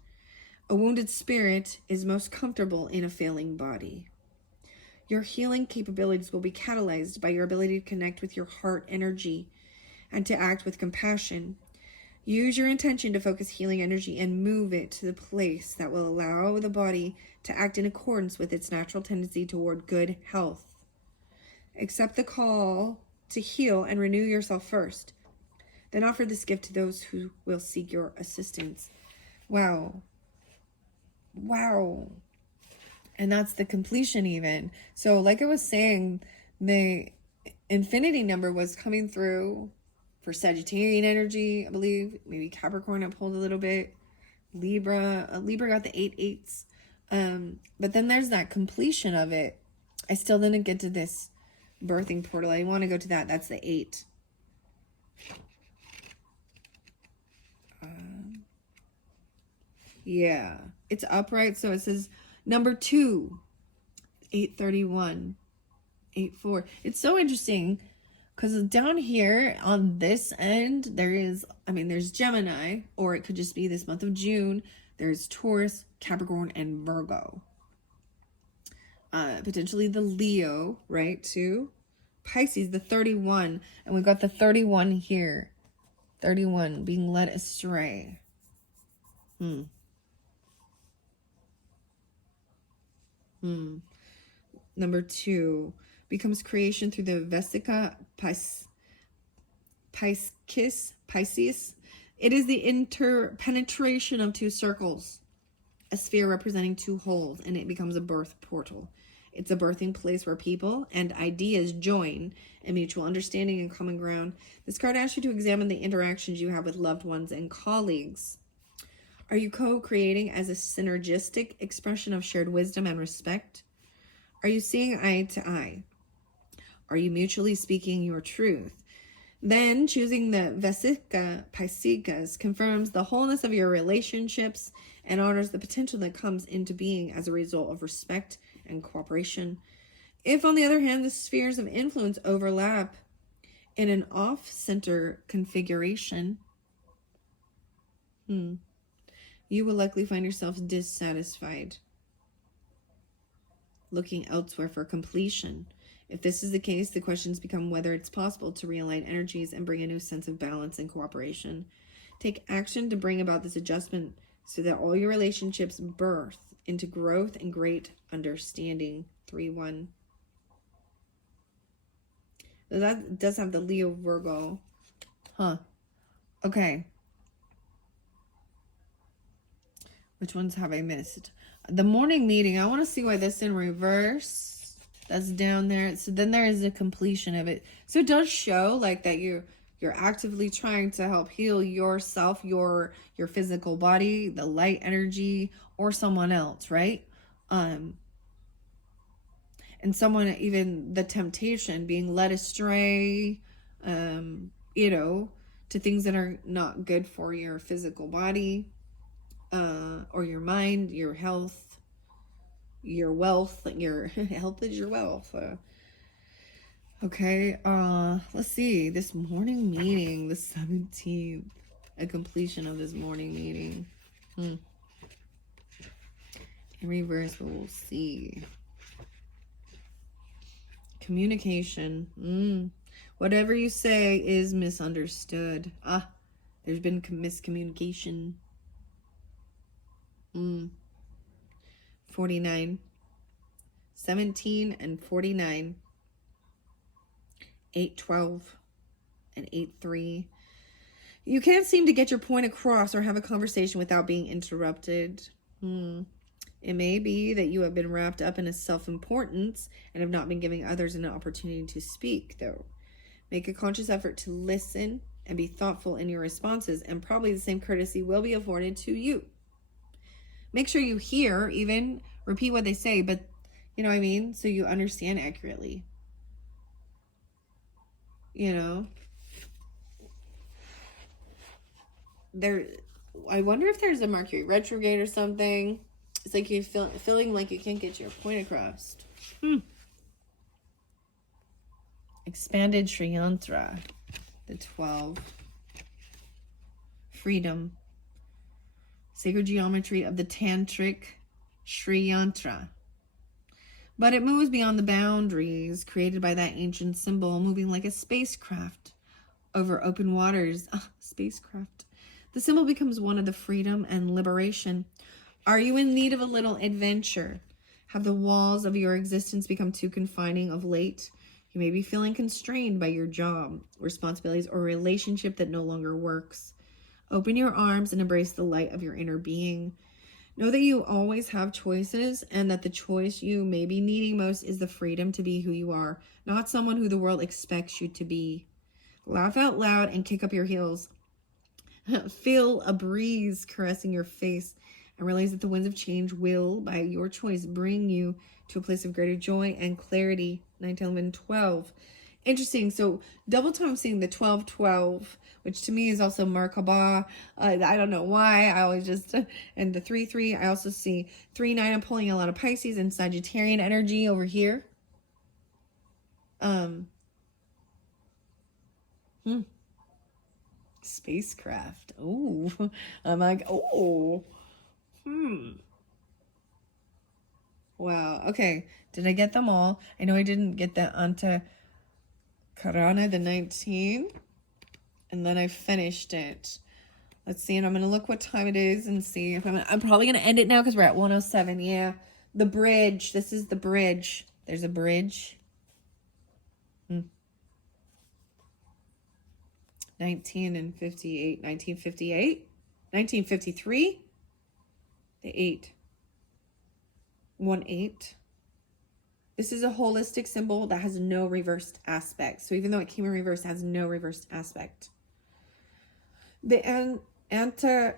A wounded spirit is most comfortable in a failing body. Your healing capabilities will be catalyzed by your ability to connect with your heart energy and to act with compassion. Use your intention to focus healing energy and move it to the place that will allow the body to act in accordance with its natural tendency toward good health. Accept the call to heal and renew yourself first. Then offer this gift to those who will seek your assistance. Wow. Wow. And that's the completion even. So like I was saying, the infinity number was coming through for Sagittarian energy, I believe. Maybe Capricorn I pulled a little bit. Libra got the 8/8. But then there's that completion of it. I still didn't get to this birthing portal. I want to go to that. That's the 8. Yeah, it's upright. So it says number 2, 831, 84. It's so interesting because down here on this end, there's Gemini, or it could just be this month of June. There's Taurus, Capricorn, and Virgo. Potentially the Leo, right, too. Pisces, the 31. And we've got the 31 here. 31, being led astray. Number 2, becomes creation through the Vesica Pisces. It is the interpenetration of 2 circles, a sphere representing 2 holes, and it becomes a birth portal. It's a birthing place where people and ideas join in mutual understanding and common ground. This card asks you to examine the interactions you have with loved ones and colleagues. Are you co-creating as a synergistic expression of shared wisdom and respect? Are you seeing eye to eye? Are you mutually speaking your truth? Then choosing the Vesica Pisces confirms the wholeness of your relationships and honors the potential that comes into being as a result of respect and cooperation. If, on the other hand, the spheres of influence overlap in an off-center configuration, you will likely find yourself dissatisfied, looking elsewhere for completion. If this is the case, the questions become whether it's possible to realign energies and bring a new sense of balance and cooperation. Take action to bring about this adjustment so that all your relationships birth into growth and great understanding. 3-1. That does have the Leo Virgo. Okay. Which ones have I missed? The morning meeting. I want to see why this in reverse. That's down there. So then there is a completion of it. So it does show like that you're actively trying to help heal yourself, your physical body, the light energy, or someone else, right? And someone, even the temptation, being led astray, to things that are not good for your physical body, or your mind, your health, your wealth. Your health is your wealth. Okay, let's see. This morning meeting, the 17th, a completion of this morning meeting. In reverse, but we'll see. Communication. Whatever you say is misunderstood. There's been miscommunication. 49. 17 and 49. 8, 12, and 8-3. You can't seem to get your point across or have a conversation without being interrupted. It may be that you have been wrapped up in a self-importance and have not been giving others an opportunity to speak, though. Make a conscious effort to listen and be thoughtful in your responses, and probably the same courtesy will be afforded to you. Make sure you hear, even repeat what they say, but you know what I mean? So you understand accurately. You know? I wonder if there's a Mercury retrograde or something. It's like you're feeling like you can't get your point across. Expanded Sri Yantra. The 12. Freedom. Sacred geometry of the Tantric Sri Yantra. But it moves beyond the boundaries created by that ancient symbol, moving like a spacecraft over open waters. Spacecraft. The symbol becomes one of the freedom and liberation. Are you in need of a little adventure? Have the walls of your existence become too confining of late? You may be feeling constrained by your job, responsibilities, or relationship that no longer works. Open your arms and embrace the light of your inner being. Know that you always have choices, and that the choice you may be needing most is the freedom to be who you are, not someone who the world expects you to be. Laugh out loud and kick up your heels. Feel a breeze caressing your face, and realize that the winds of change will, by your choice, bring you to a place of greater joy and clarity. 9, 10, 11, 12. Interesting. So double time I'm seeing the 12, 12, which to me is also Merkaba. I don't know why. I always just, and the 3, 3. I also see 3, 9. I'm pulling a lot of Pisces and Sagittarian energy over here. Spacecraft. Oh, I'm like, oh. Wow. Okay. Did I get them all? I know I didn't get the Anta Karana, the 19. And then I finished it. Let's see. And I'm going to look what time it is and see if I'm probably going to end it now because we're at 107. Yeah. The bridge. This is the bridge. There's a bridge. 1958. 1958. 1953. The 8. 1, 8. This is a holistic symbol that has no reversed aspect. So even though it came in reverse, it has no reversed aspect. The Anta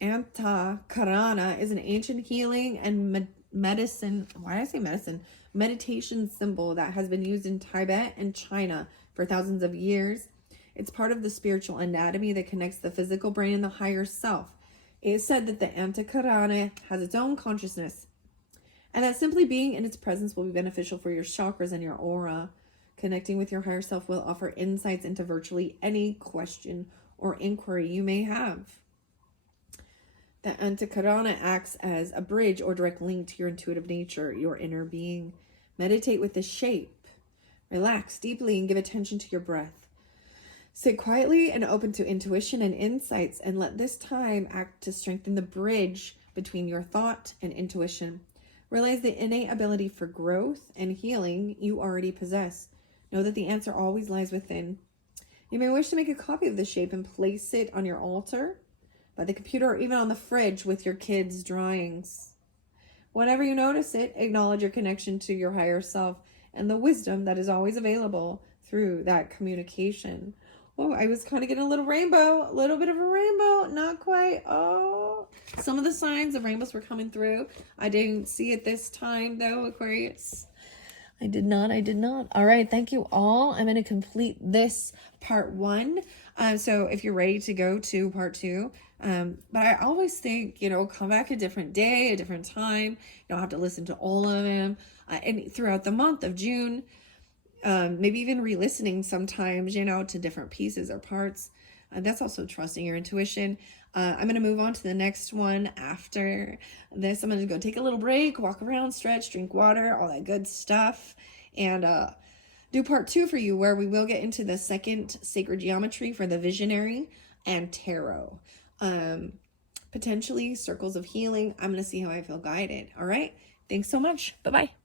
Karana is an ancient healing and medicine. Why did I say medicine? Meditation symbol that has been used in Tibet and China for thousands of years. It's part of the spiritual anatomy that connects the physical brain and the higher self. It is said that the Anta Karana has its own consciousness, and that simply being in its presence will be beneficial for your chakras and your aura. Connecting with your higher self will offer insights into virtually any question or inquiry you may have. The Antakarana acts as a bridge or direct link to your intuitive nature, your inner being. Meditate with the shape. Relax deeply and give attention to your breath. Sit quietly and open to intuition and insights, and let this time act to strengthen the bridge between your thought and intuition. Realize the innate ability for growth and healing you already possess. Know that the answer always lies within. You may wish to make a copy of the shape and place it on your altar, by the computer, or even on the fridge with your kids' drawings. Whenever you notice it, acknowledge your connection to your higher self and the wisdom that is always available through that communication. Oh, I was kind of getting a little rainbow, a little bit of a rainbow, not quite. Oh, some of the signs of rainbows were coming through. I didn't see it this time though, Aquarius. I did not. All right. Thank you all. I'm going to complete this part 1. So if you're ready to go to part 2, but I always think, come back a different day, a different time. You don't have to listen to all of them. And throughout the month of June, maybe even re-listening sometimes, to different pieces or parts. That's also trusting your intuition. I'm going to move on to the next one after this. I'm going to go take a little break, walk around, stretch, drink water, all that good stuff. And do part 2 for you, where we will get into the second sacred geometry for the visionary and tarot. Potentially circles of healing. I'm going to see how I feel guided. All right. Thanks so much. Bye-bye.